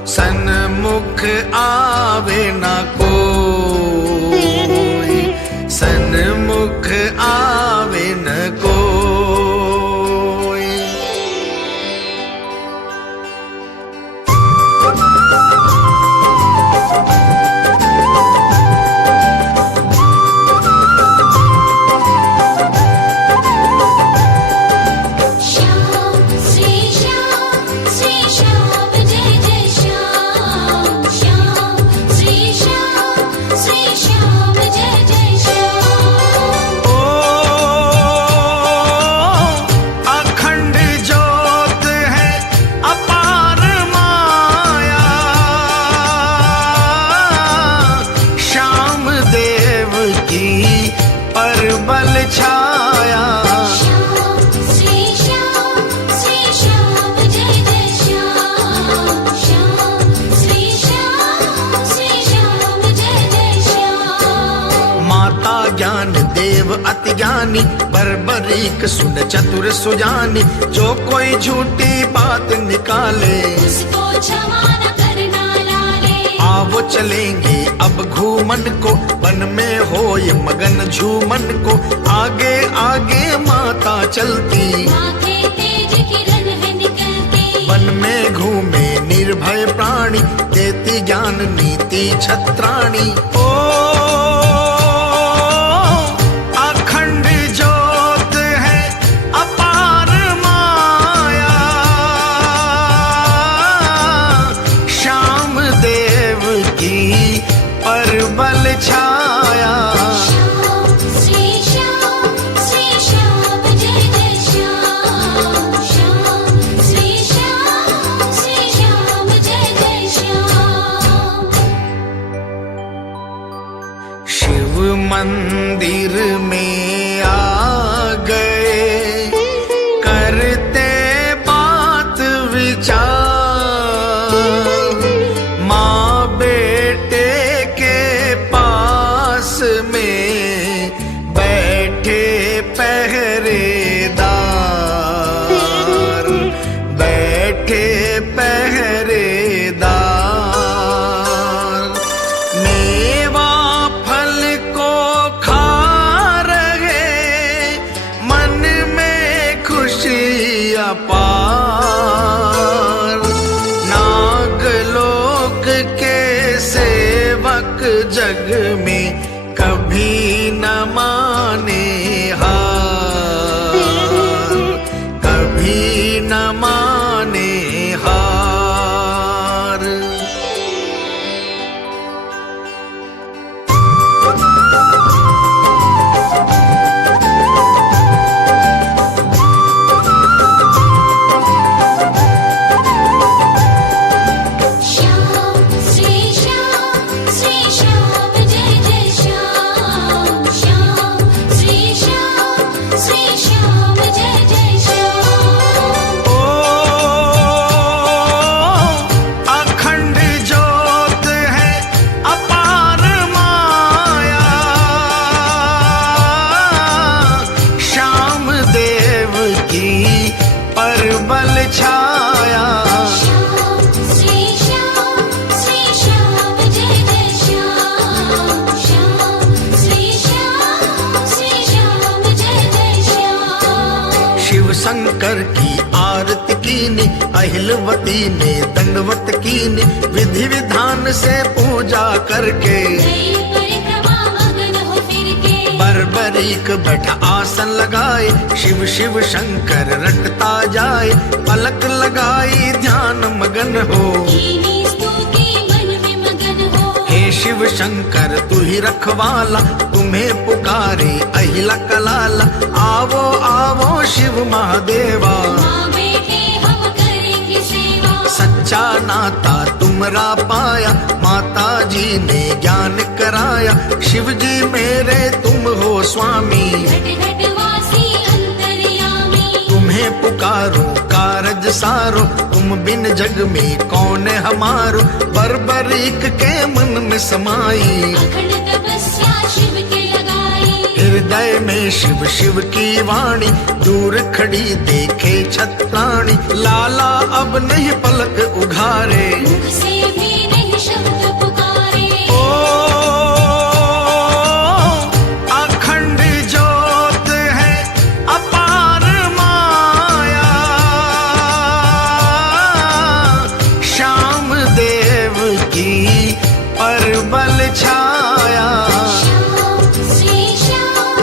सन्मुख आवे न कोई, सन्मुख आवे न कोई। श्याम श्री श्याम जय जय श्याम। श्याम श्री श्याम जय जय श्याम। ओ अखंड ज्योत है अपार माया, श्याम देव की परबल छाया, श्याम श्री श्याम जय जय श्याम। श्याम श्री श्याम जय जय श्याम। माता ज्ञान देव अति ज्ञानी, बर्बरीक सुन चतुर सुजानी, जो कोई झूठी बात निकाले, उसको क्षमा न करना लाले। आवो चलेंगे अब घूमन को, वन में होय मगन झूमन को, आगे आगे माता चलती, माथे तेज किरण है निकलती। वन में घूमे निर्भय प्राणी, देती ज्ञान नीति छत्राणी। ओ अखंड ज्योत है अपार माया, श्याम देव की परबल छाया, श्याम श्री श्याम जय जय श्याम। श्याम श्री श्याम जय जय श्याम। शिव मंदिर में आ गए, करते बात विचार, न माने हार, कभी न माने हार। श्याम श्री श्याम जय जय श्याम, श्याम श्री श्याम जय जय श्याम। ओ अखंड ज्योत है अपार माया, श्याम देव की परबल छाया। श्याम श्री श्याम जय जय श्याम, श्याम श्री श्याम जय जय श्याम। शिव शंकर की आरती कीनी, अहिलवती ने दंडवत कीनी, विधि विधान से पूजा करके गई परिक्रमा मगन हो फिर के। बर्बरीक बैठा आसन लगाए, शिव शिव शंकर रटता जाए, पलक लगाई ध्यान मगन हो। कीनी स्तुति मन में मगन हो। हे शिव शंकर तू ही रखवाला, तुम्हें पुकारे अहिला कलाला। आवो आवो शिव महादेवा, माँ बेटे हम करेंगे सेवा। सच्चा नाता तुमरा पाया, माता जी ने ज्ञान कराया। शिव जी मेरे तुम हो स्वामी, घट घट वासी अंतर्यामी। तुम्हें पुकारो कारज सारो, तुम बिन जग में कौन हमारो। बर्बरीक के मन में समाई, अखंड तपस्या शिव के लगाई। हृदय में शिव शिव की वाणी, दूर खड़ी देखे छत्राणी। लाला अब नहीं पलक उघारे, मुख से भी नहीं शब्द पुकारे। ओ अखंड ज्योत है अपार माया, श्याम देव की परबल छाया। श्याम श्री श्याम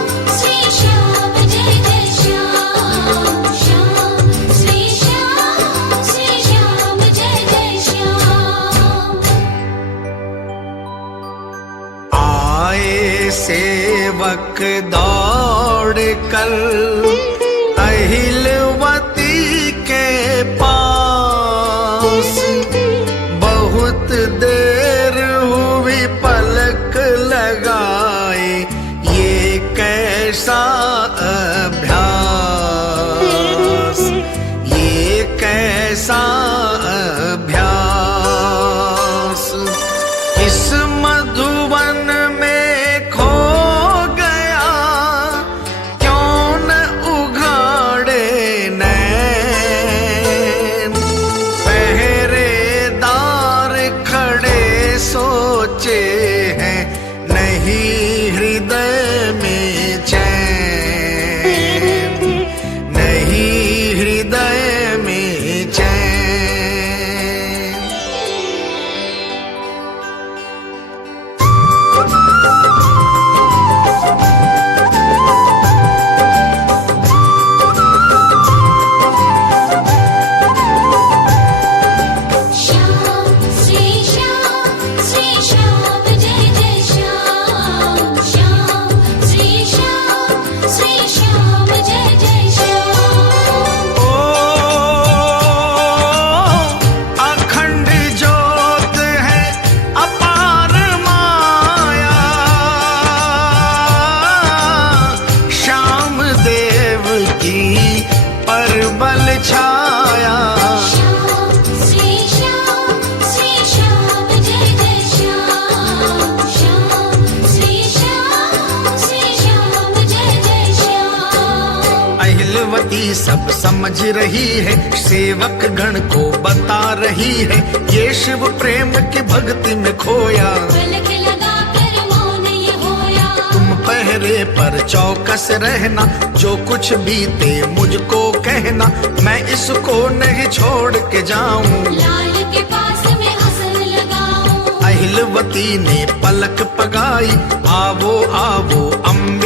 जय जय श्याम, श्याम श्री श्याम जय जय श्याम। आए सेवक दौड़ कर अहिलवती के पास, बहुत देर हुई पलक लगाए, ये कैसा अभ्यास, ये कैसा अभ्यास। इस मधुवन में खो गया, क्यों न उघाड़े नैन। पहरेदार खड़े सोचे हैं, नहीं हृदय में चैन, नहीं हृदय में चैन। श्याम श्री श्याम जय जय श्याम, श्याम श्री श्याम जय जय श्याम। ओ अखंड ज्योत है अपार माया, श्याम देव की परबल छाया। श्याम श्री श्याम जय जय श्याम, श्याम श्री श्याम जय जय श्याम। अहिलवती सब समझ रही है, सेवक गण को बता रही है, ये शिव प्रेम की भक्ति में खोया। पलक लगा कर मौन ये होया। तुम पहरे पर चौकस रहना, जो कुछ बीते मुझको कहना, मैं इसको नहीं छोड़ के जाऊं। लाल के पास में आसन लगाऊं। अहिलवती ने पलक पगाई, आवो आवो अम्बे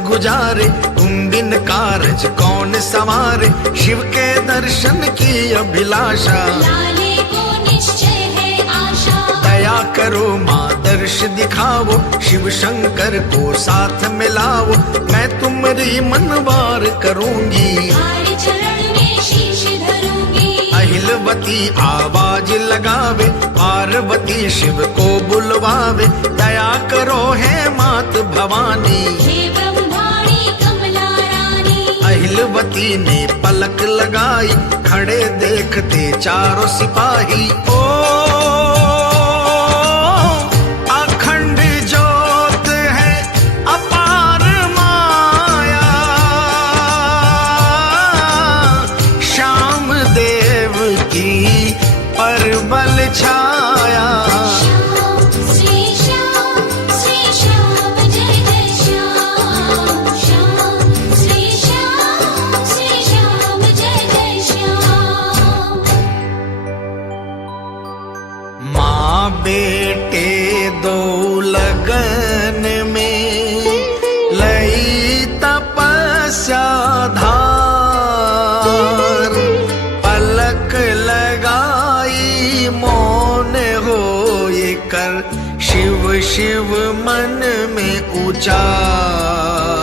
गुजारे, तुम बिन कारज कौन संवारे। शिव के दर्शन की अभिलाषा, लाले को निश्चय है आशा। दया करो माँ दर्श दिखाओ, शिव शंकर को साथ मिलाओ। मैं तुम्हारी मनवार करूंगी, तुम्हारे चरण में शीश धरूंगी। अहिलवती आवाज लगावे, पार्वती शिव को बुलवावे। दया करो है मात भवानी, हे ब्रह्माणी कमला रानी। अहिलवती ने पलक लगाई, खड़े देखते चारों सिपाही। ओ अखंड ज्योत है अपार माया, श्याम देव की परबल छाया। श्याम श्री श्याम जय जय श्याम। श्याम श्री श्याम जय जय श्याम। माँ बेटे दो लगन में लई तपस्या धार। पलक लगाई मौन हो ये कर, शिव शिव मन में उचार।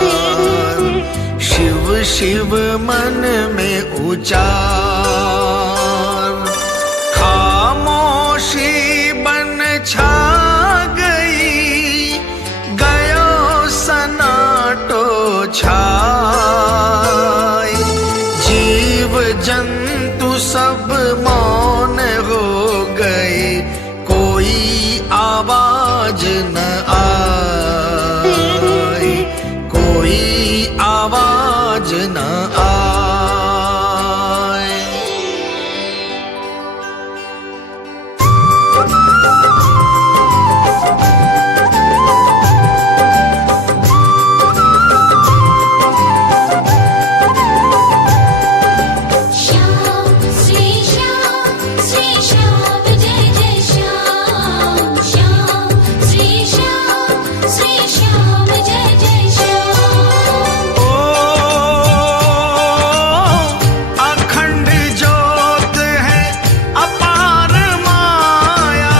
शिव शिव मन में उचार। खामोशी बन छा गई, गयो सनाटो छाई। जीव जंतु सब मौन हो गए, कोई आवाज न आई, कोई आवाज न आई। श्याम श्री श्याम जय जय श्याम। श्याम श्री श्याम जय जय श्याम। ओ अखंड ज्योत है अपार माया,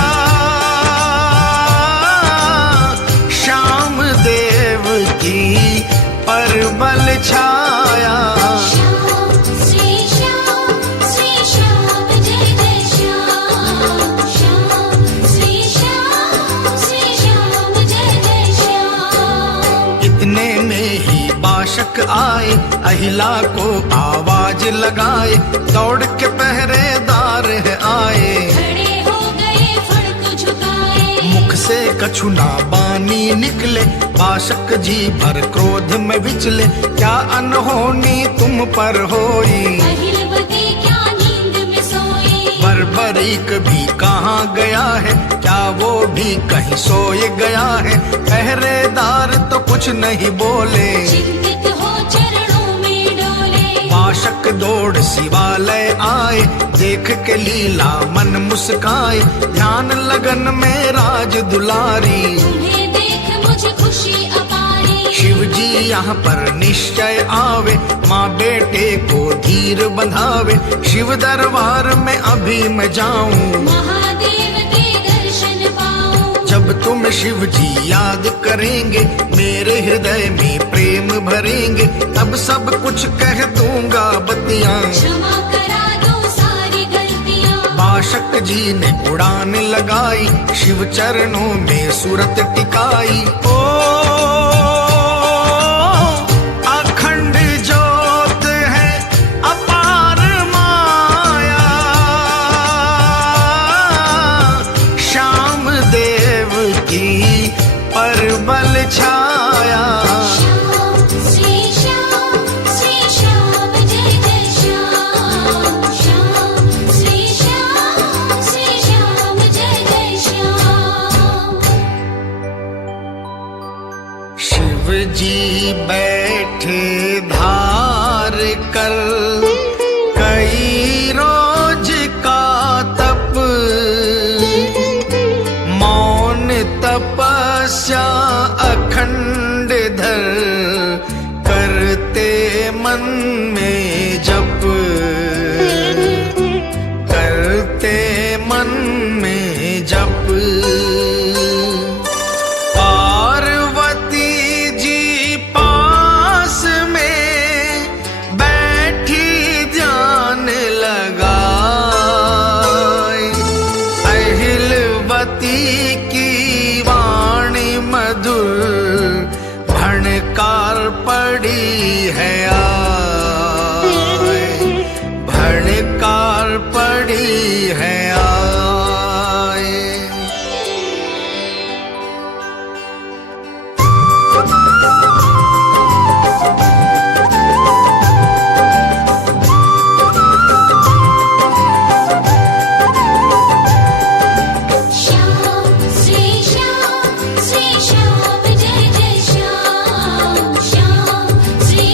श्याम देव की परबल छाया। श्याम श्री श्याम जय जय श्याम। श्याम श्री श्याम जय जय श्याम। इतने में ही बाशक आए, अहिला को आवाज लगाए। दौड़ के पहरेदार है आए, खड़े हो गए फड़क झुकाए। मुख से कछु ना बानी निकले। बाशक जी भर क्रोध में विचले, क्या अनहोनी तुम पर होई। अहिलवती क्या नींद में सोई। बर्बरीक भी कहाँ गया है, क्या वो भी कहीं सोए गया है। पहरेदार तो कुछ नहीं बोले, चिंतित हो चरणों में डोले। बाशक दौड़ शिवालय आए, देख के लीला मन मुस्काए। ध्यान लगन में राज दुलारी, तुम्हें देख मुझे खुशी अपारी। शिव जी यहाँ पर निश्चय आवे। माँ बेटे को धीर बंधावे, शिव दरबार में अभी मैं जाऊं। महादेव के दर्शन पाऊं। जब तुम शिव जी याद करेंगे, मेरे हृदय में प्रेम भरेंगे। तब सब कुछ कह दूंगा बतियां, क्षमा करा दो सारी गलतियां। बाशक जी ने उड़ान लगाई, शिव चरणों में सूरत टिकाई। ओ अखंड ज्योत है अपार माया, श्याम देव की परबल छाया। श्याम श्री श्याम जय जय श्याम। श्याम श्री श्याम जय जय श्याम। मन में जप। पार्वती जी पास में बैठी ध्यान लगाए, अहिलवती की वाणी मधुर भणकार पड़ी है आए, भणकार पड़ी है आए। श्याम श्री श्याम जय जय श्याम। श्याम श्री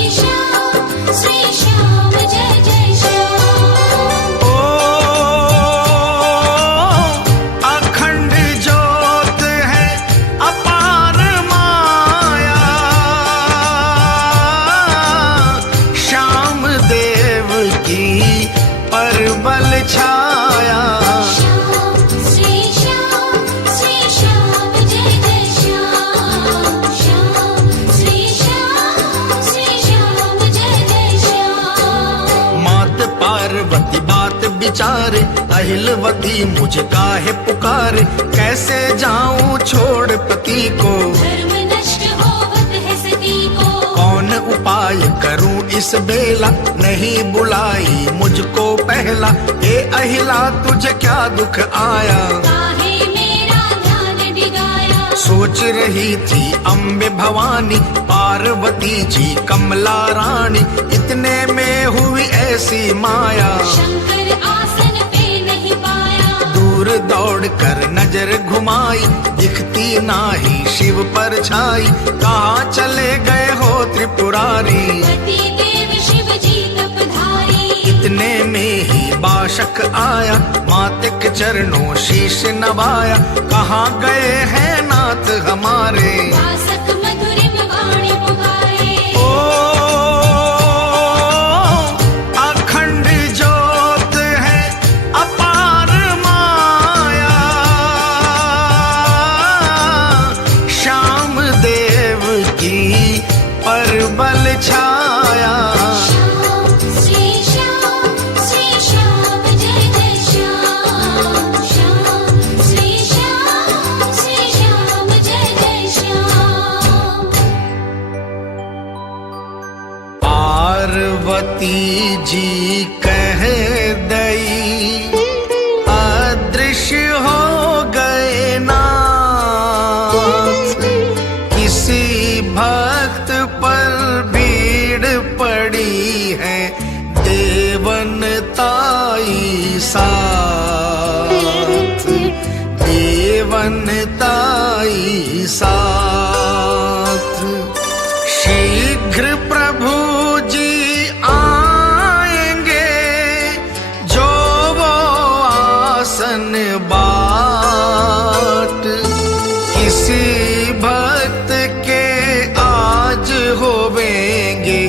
श्याम जय जय श्याम। ओ अखंड ज्योत है अपार माया, श्याम देव की परबल छाया। श्याम श्री श्याम जय जय श्याम। श्याम श्री श्याम जय जय श्याम। मात पार्वती बात विचारे, अहिलवती मुझे काहे पुकारे, कैसे जाऊं छोड़ पति को, धर्म नष्ट होवत है सती को। कौन उपाय करूं इस बेला, नहीं बुलाई मुझको पहला, ए अहिला तुझे क्या दुख आया। काहे मेरा ध्यान डिगाया, सोच रही थी अम्बे भवानी, पार्वती जी कमला रानी, इतने में हुई ऐसी माया। शंकर आसन पे नहीं पाया, दूर दौड़ कर नजर घुमाई, दिखती नाही शिव पर छाई, कहाँ चले गए हो त्रिपुरारी। पति देव शिव जी तपधारी, इतने में ही बाशक आया, माते के चरणों शीश नवाया, कहाँ गए हैं नाथ हमारे। वासक मधुरिम वाणी पुकारे। ओ अखंड ज्योत है अपार माया, श्याम देव की परबल छाया। श्याम श्री श्याम जय जय श्याम। श्याम श्री श्याम जय जय श्याम। पार्वती जी कह दई, अदृश्य हो गए नाथ, किसी भक्त पर भीड़ पड़ी है, देवन ताई साथ, देवन ताई साथ। शीघ्र प्रभु जी आएंगे, जो वो आसन बाट, किसी भक्त के आज होवेंगे,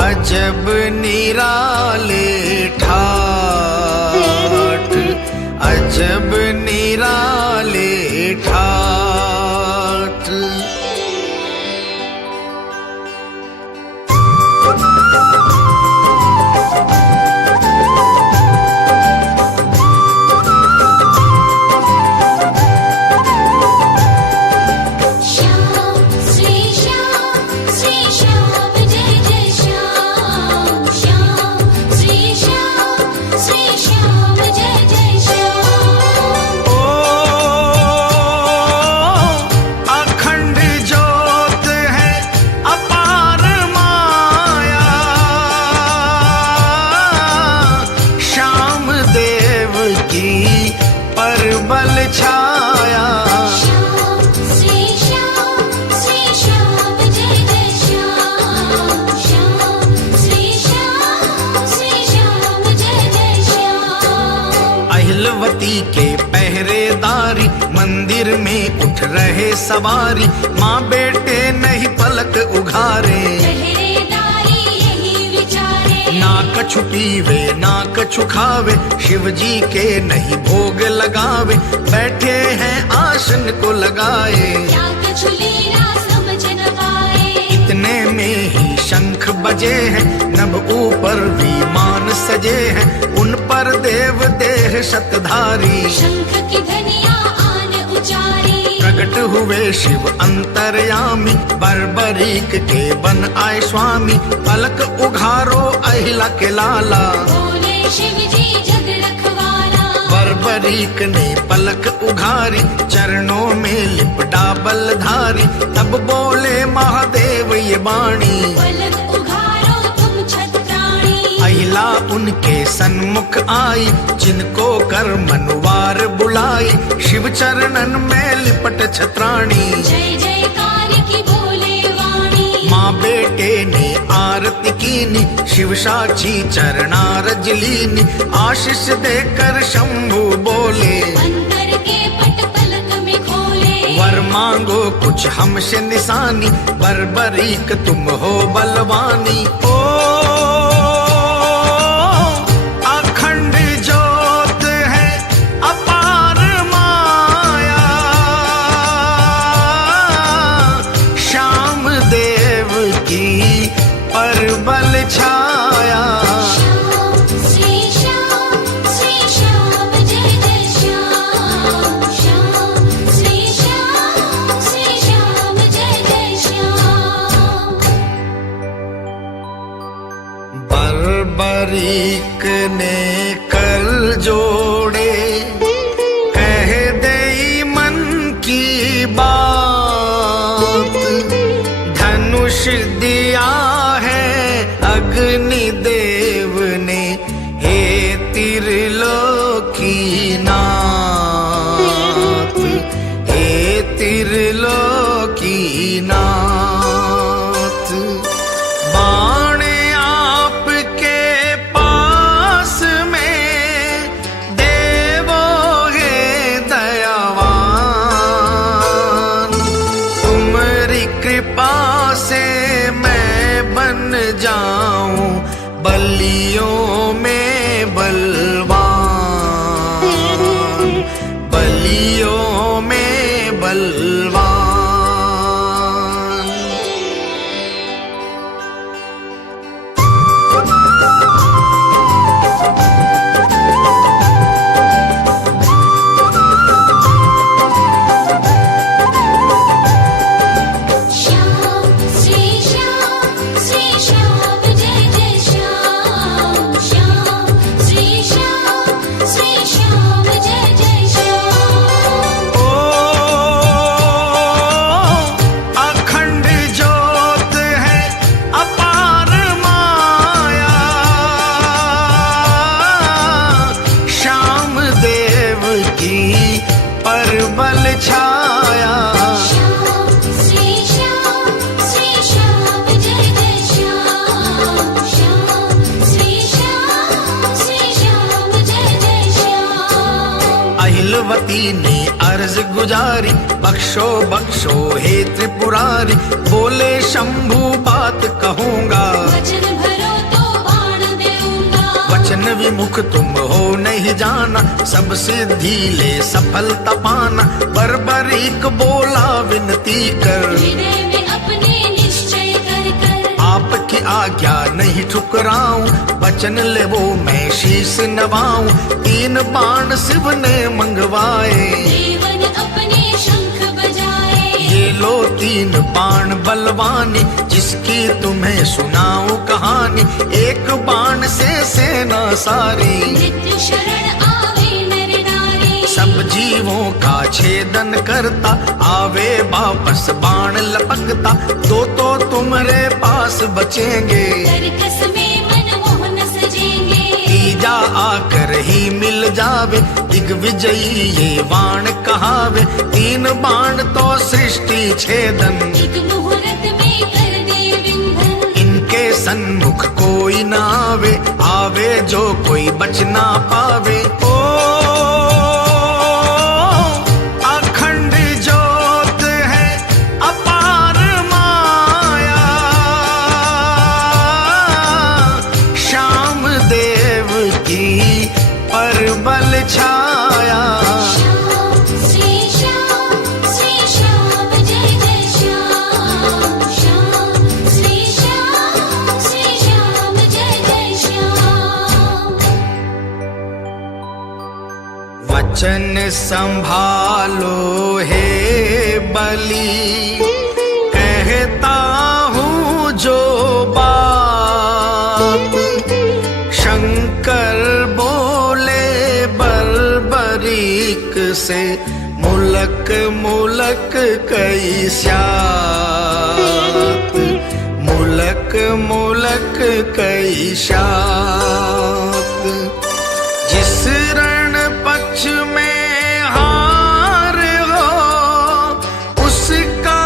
अजब निराले ठाठ, अजब निराले ठाठ। श्याम श्री श्याम जय जय श्याम। श्याम श्री श्याम जय जय श्याम। ओ अखंड ज्योत है अपार माया, श्याम देव की परबल छाया। श्याम श्री श्याम जय जय श्याम। श्याम श्री श्याम जय जय श्याम। अहिलवती के पहरेदारी, मंदिर में उठ रहे सवारी, माँ बेटे नहीं पलक उघारे, पहरेदारी यही विचारे, ना कछु पीवे ना कछु खावे, शिव जी के नहीं भोग लगावे, बैठे हैं आसन को लगाए, क्या कछु लीला समझ न पाए। इतने में ही शंख बजे हैं, नभ ऊपर विमान सजे हैं, उन पर देव देह शतधारी, शंख की ध्वनिया आन उचारी। प्रकट हुए शिव अंतर्यामी, बर्बरीक के बन आए स्वामी, पलक उघारो अहिला के लाला, बोले शिव जी जग रखवाला। बर्बरीक ने पलक उघारी, चरणों में लिपटा बलधारी, तब बोले महादेव ये बाणी, पलक उघारो तुम छत्राणी। अहिला उनके सन्मुख आई, जिनको कर मनुवार बुलाई, शिव चरणन में लिपट छत्राणी, जय जयकार की बोले वाणी। माँ बेटे ने आरती कीनी, शिव साची चरणारज लीनी, आशीष देकर शंभु बोले, अंतर के पट पलक में खोले। वर मांगो कुछ हमसे निशानी, बर्बरीक तुम हो बलवानी। ओ अखंड ज्योत है अपार माया, श्याम देव की परबल छाया, श्याम श्री श्याम जय जय श्याम। श्याम श्री श्याम जय जय श्याम। बर्बरीक ने कर जोड़े, कह दे मन की बात, धनुष दिया है अग्नि देव ने, हे त्रिलोकी नाथ, हे त्रिलोकी नाथ। बाण आपके पास में देवो है दयावान, तुम्हारी कृपा से मैं बन जाऊं बलियों में बलवान, बलियों में बलवान। श्याम श्री श्याम जय जय श्याम। श्याम श्री श्याम जय जय श्याम। ओ अखंड ज्योत है अपार माया, श्याम देव की परबल छाया, श्याम श्री श्याम जय जय श्याम। श्याम श्री श्याम जय जय श्याम। अहिलवती ने अर्ज गुजारी, बख्शो बख्शो हे त्रिपुरारी, बोले शंभु बात कहूंगा, वचन भरो तो बाण देऊंगा। वचन विमुख तुम हो नहीं जाना, सब सिद्धि ले सफलता पाना, बर्बरीक बोला विनती कर, हृदय में अपने निश्चय कर कर। आपकी आज्ञा नहीं ठुकराऊं, वचन ले वो मैं शीश नवाऊं, तीन बाण शिव ने मंगवाए, देवन अपने शंख बजाए। ये लो तीन बाण बलवानी, जिसकी तुम्हें सुनाऊं कहानी, एक बाण से सेना सारी, मृत्यु शरण आवे नर नारी। सब जीवों का छेदन करता, आवे वापस बाण लपकता, तो तुम्हारे पास बचेंगे, तरकस में मनमोहन सजेंगे। तीजा आकर ही मिल जावे, दिग्विजयी ये बाण कहावे, तीन बाण तो सृष्टि छेदन, एक मुहूर्त में कर दे विंधन। इनके सन्मुख कोई न आवे, आवे जो कोई बच ना पावे। ओ अखंड ज्योत है अपार माया, श्याम वचन संभालो हे बलि, कहता हूँ जो बात। शंकर बोले बर्बरीक से, मुलक मुलक कई स्यात, मुलक मुलक कई स्यात। जिस रण पक्ष में हार हो, उसका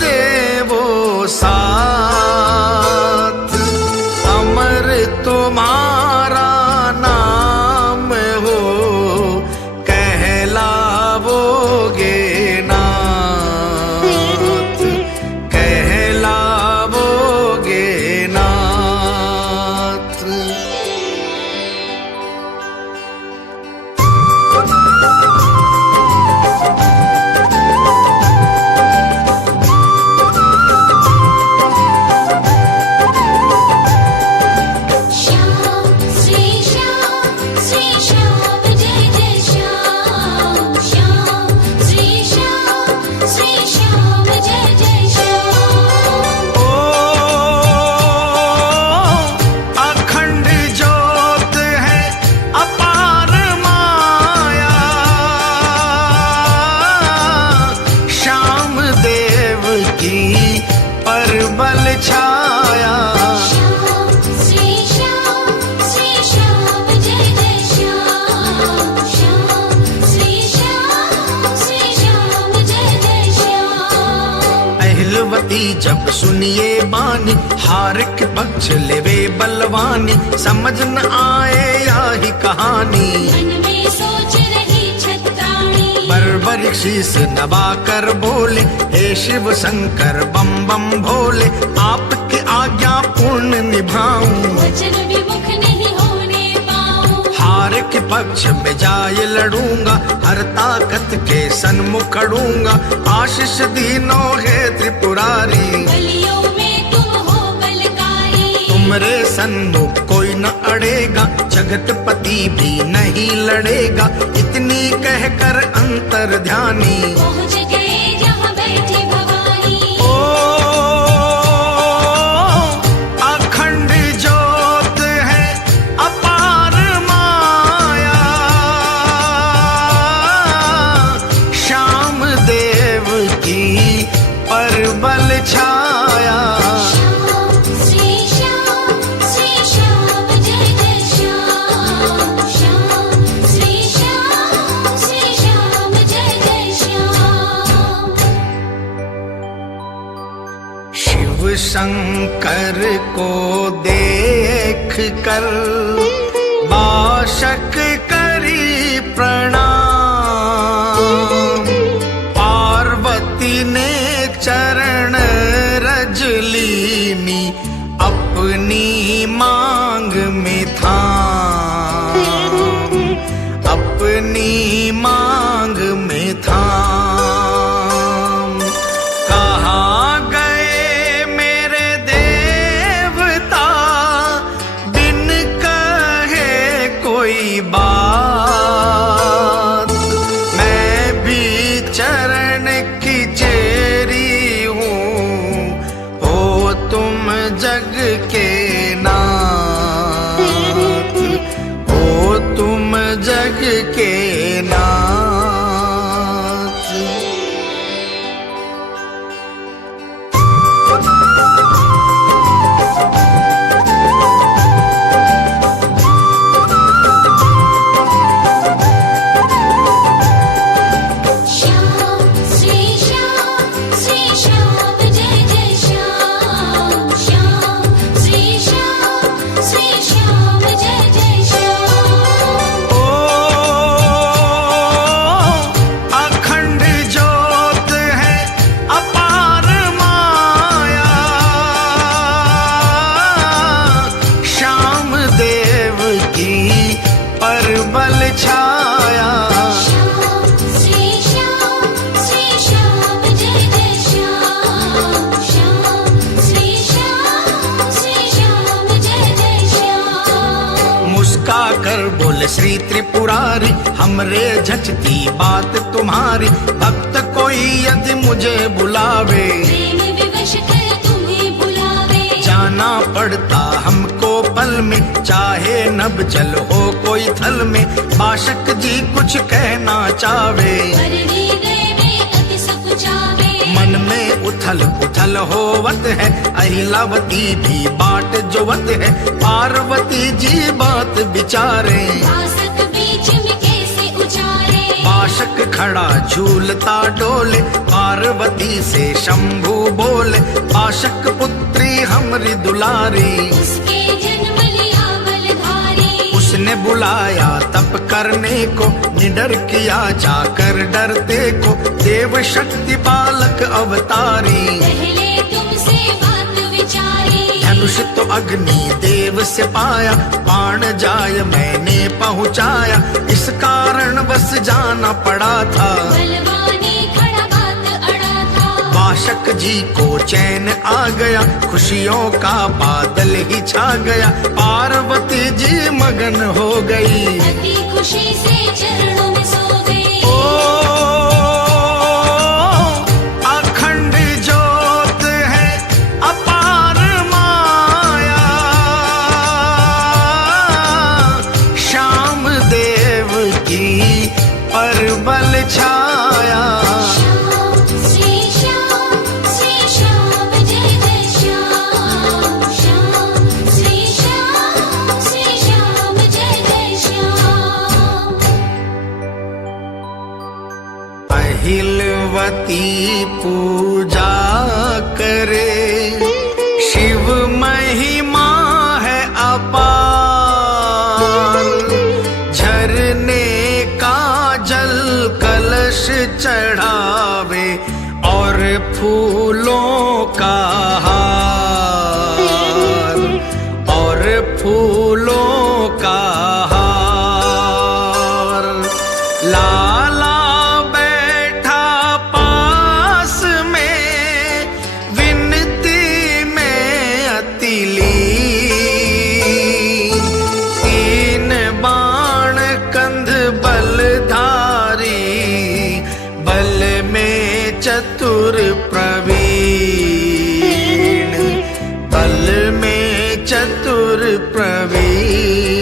देवो साथ। अमर तुम्हारा नाम हो, कहलावोगे नाथ, कहलावोगे नाथ। श्याम श्री श्याम जय जय श्याम। श्याम श्री श्याम जय जय श्याम। ओ अखंड ज्योत है अपार माया, श्याम देव की परबल छाया। श्याम श्री श्याम जय जय श्याम। श्याम श्री श्याम जय जय श्याम। अहिलवती जब सुनिए बानी, हार के पक्ष लेवे बलवानी। समझ न आए याही कहानी, मन में सोच रही छत्राणी। बर्बरिक शीस नवा कर बोले, हे शिव शंकर बम बम भोले। आपकी आज्ञा पूर्ण निभाऊं, वचन विमुख नहीं होने पाऊं। हार के पक्ष में जाए लड़ूंगा, हर ताकत के सन्मुख खड़ूंगा। आशीष दीनो है त्रिपुरारी, बलियों में तुम हो बलकारी। तुमरे सन्मुख कोई न अड़ेगा, जगतपति भी नहीं लड़ेगा। इतनी कहकर अंतर ध्यानी, पहुँच गए जहाँ बैठी भवानी। ओ अखंड ज्योत है अपार माया, श्याम देव की परबल छाया। श्याम श्री श्याम जय जय श्याम। श्याम श्री श्याम जय जय श्याम। शिव शंकर को देख कर बाशक करी प्रणाम। पार्वती ने चरण रज लीनी, अपनी मांग में थाम, अपनी मांग में थाम। कहाँ गए मेरे देवता, बिन कहे कोई बात। मैं भी चरण की चेरी हूँ, हो तुम जग के नाथ, हो तुम जग के नाथ। बोले श्री त्रिपुरारी, हमरे झचती बात तुम्हारी। भक्त कोई यदि मुझे बुलावे, प्रेम विवश कर तुम्हें बुलावे। जाना पड़ता हमको पल में, चाहे नभ जल हो कोई थल में। बाशक जी कुछ कहना चावे, पर हृदय में अति सकुचावे। मन में उथल पुथल होवत है, अहिलावती भी बाट जोवत है। पार्वती जी बात विचारे, बासक बीच में कैसे उचारे। बाशक खड़ा झूलता डोले, पार्वती से शंभु बोले। बाशक पुत्री हमरी दुलारी, उसके जन्म लिया बलधारी। उसने बुलाया तप करने को, निडर किया जाकर डरते को। देव शक्ति बालक अवतारी, पहले तुमसे बात विचारी। धनुष तो अग्नि देव से पाया, बाण जाय मैंने पहुँचाया। इस कारण बस जाना पड़ा था, बलवानी खड़ा बात अड़ा था। बाशक जी को चैन आ गया, खुशियों का बादल ही छा गया। पार्वती जी मगन हो गई, अति खुशी से चरणों में सो गई। ओ अखंड ज्योत है अपार माया, श्याम देव की परबल छाया। श्याम श्री श्याम जय जय श्याम। श्याम श्री श्याम जय जय श्याम। अहिलवती पूजा करे, शिव महिमा है अपार। झरने का जल कलश चढ़ावे, और फूलों का हार, और फूलों का हार। लाला बैठा पास में, विनती में अति लीन। तीन बाण कंध बलधारी, बल में चतुर प्रवीण, बल में चतुर प्रवीण।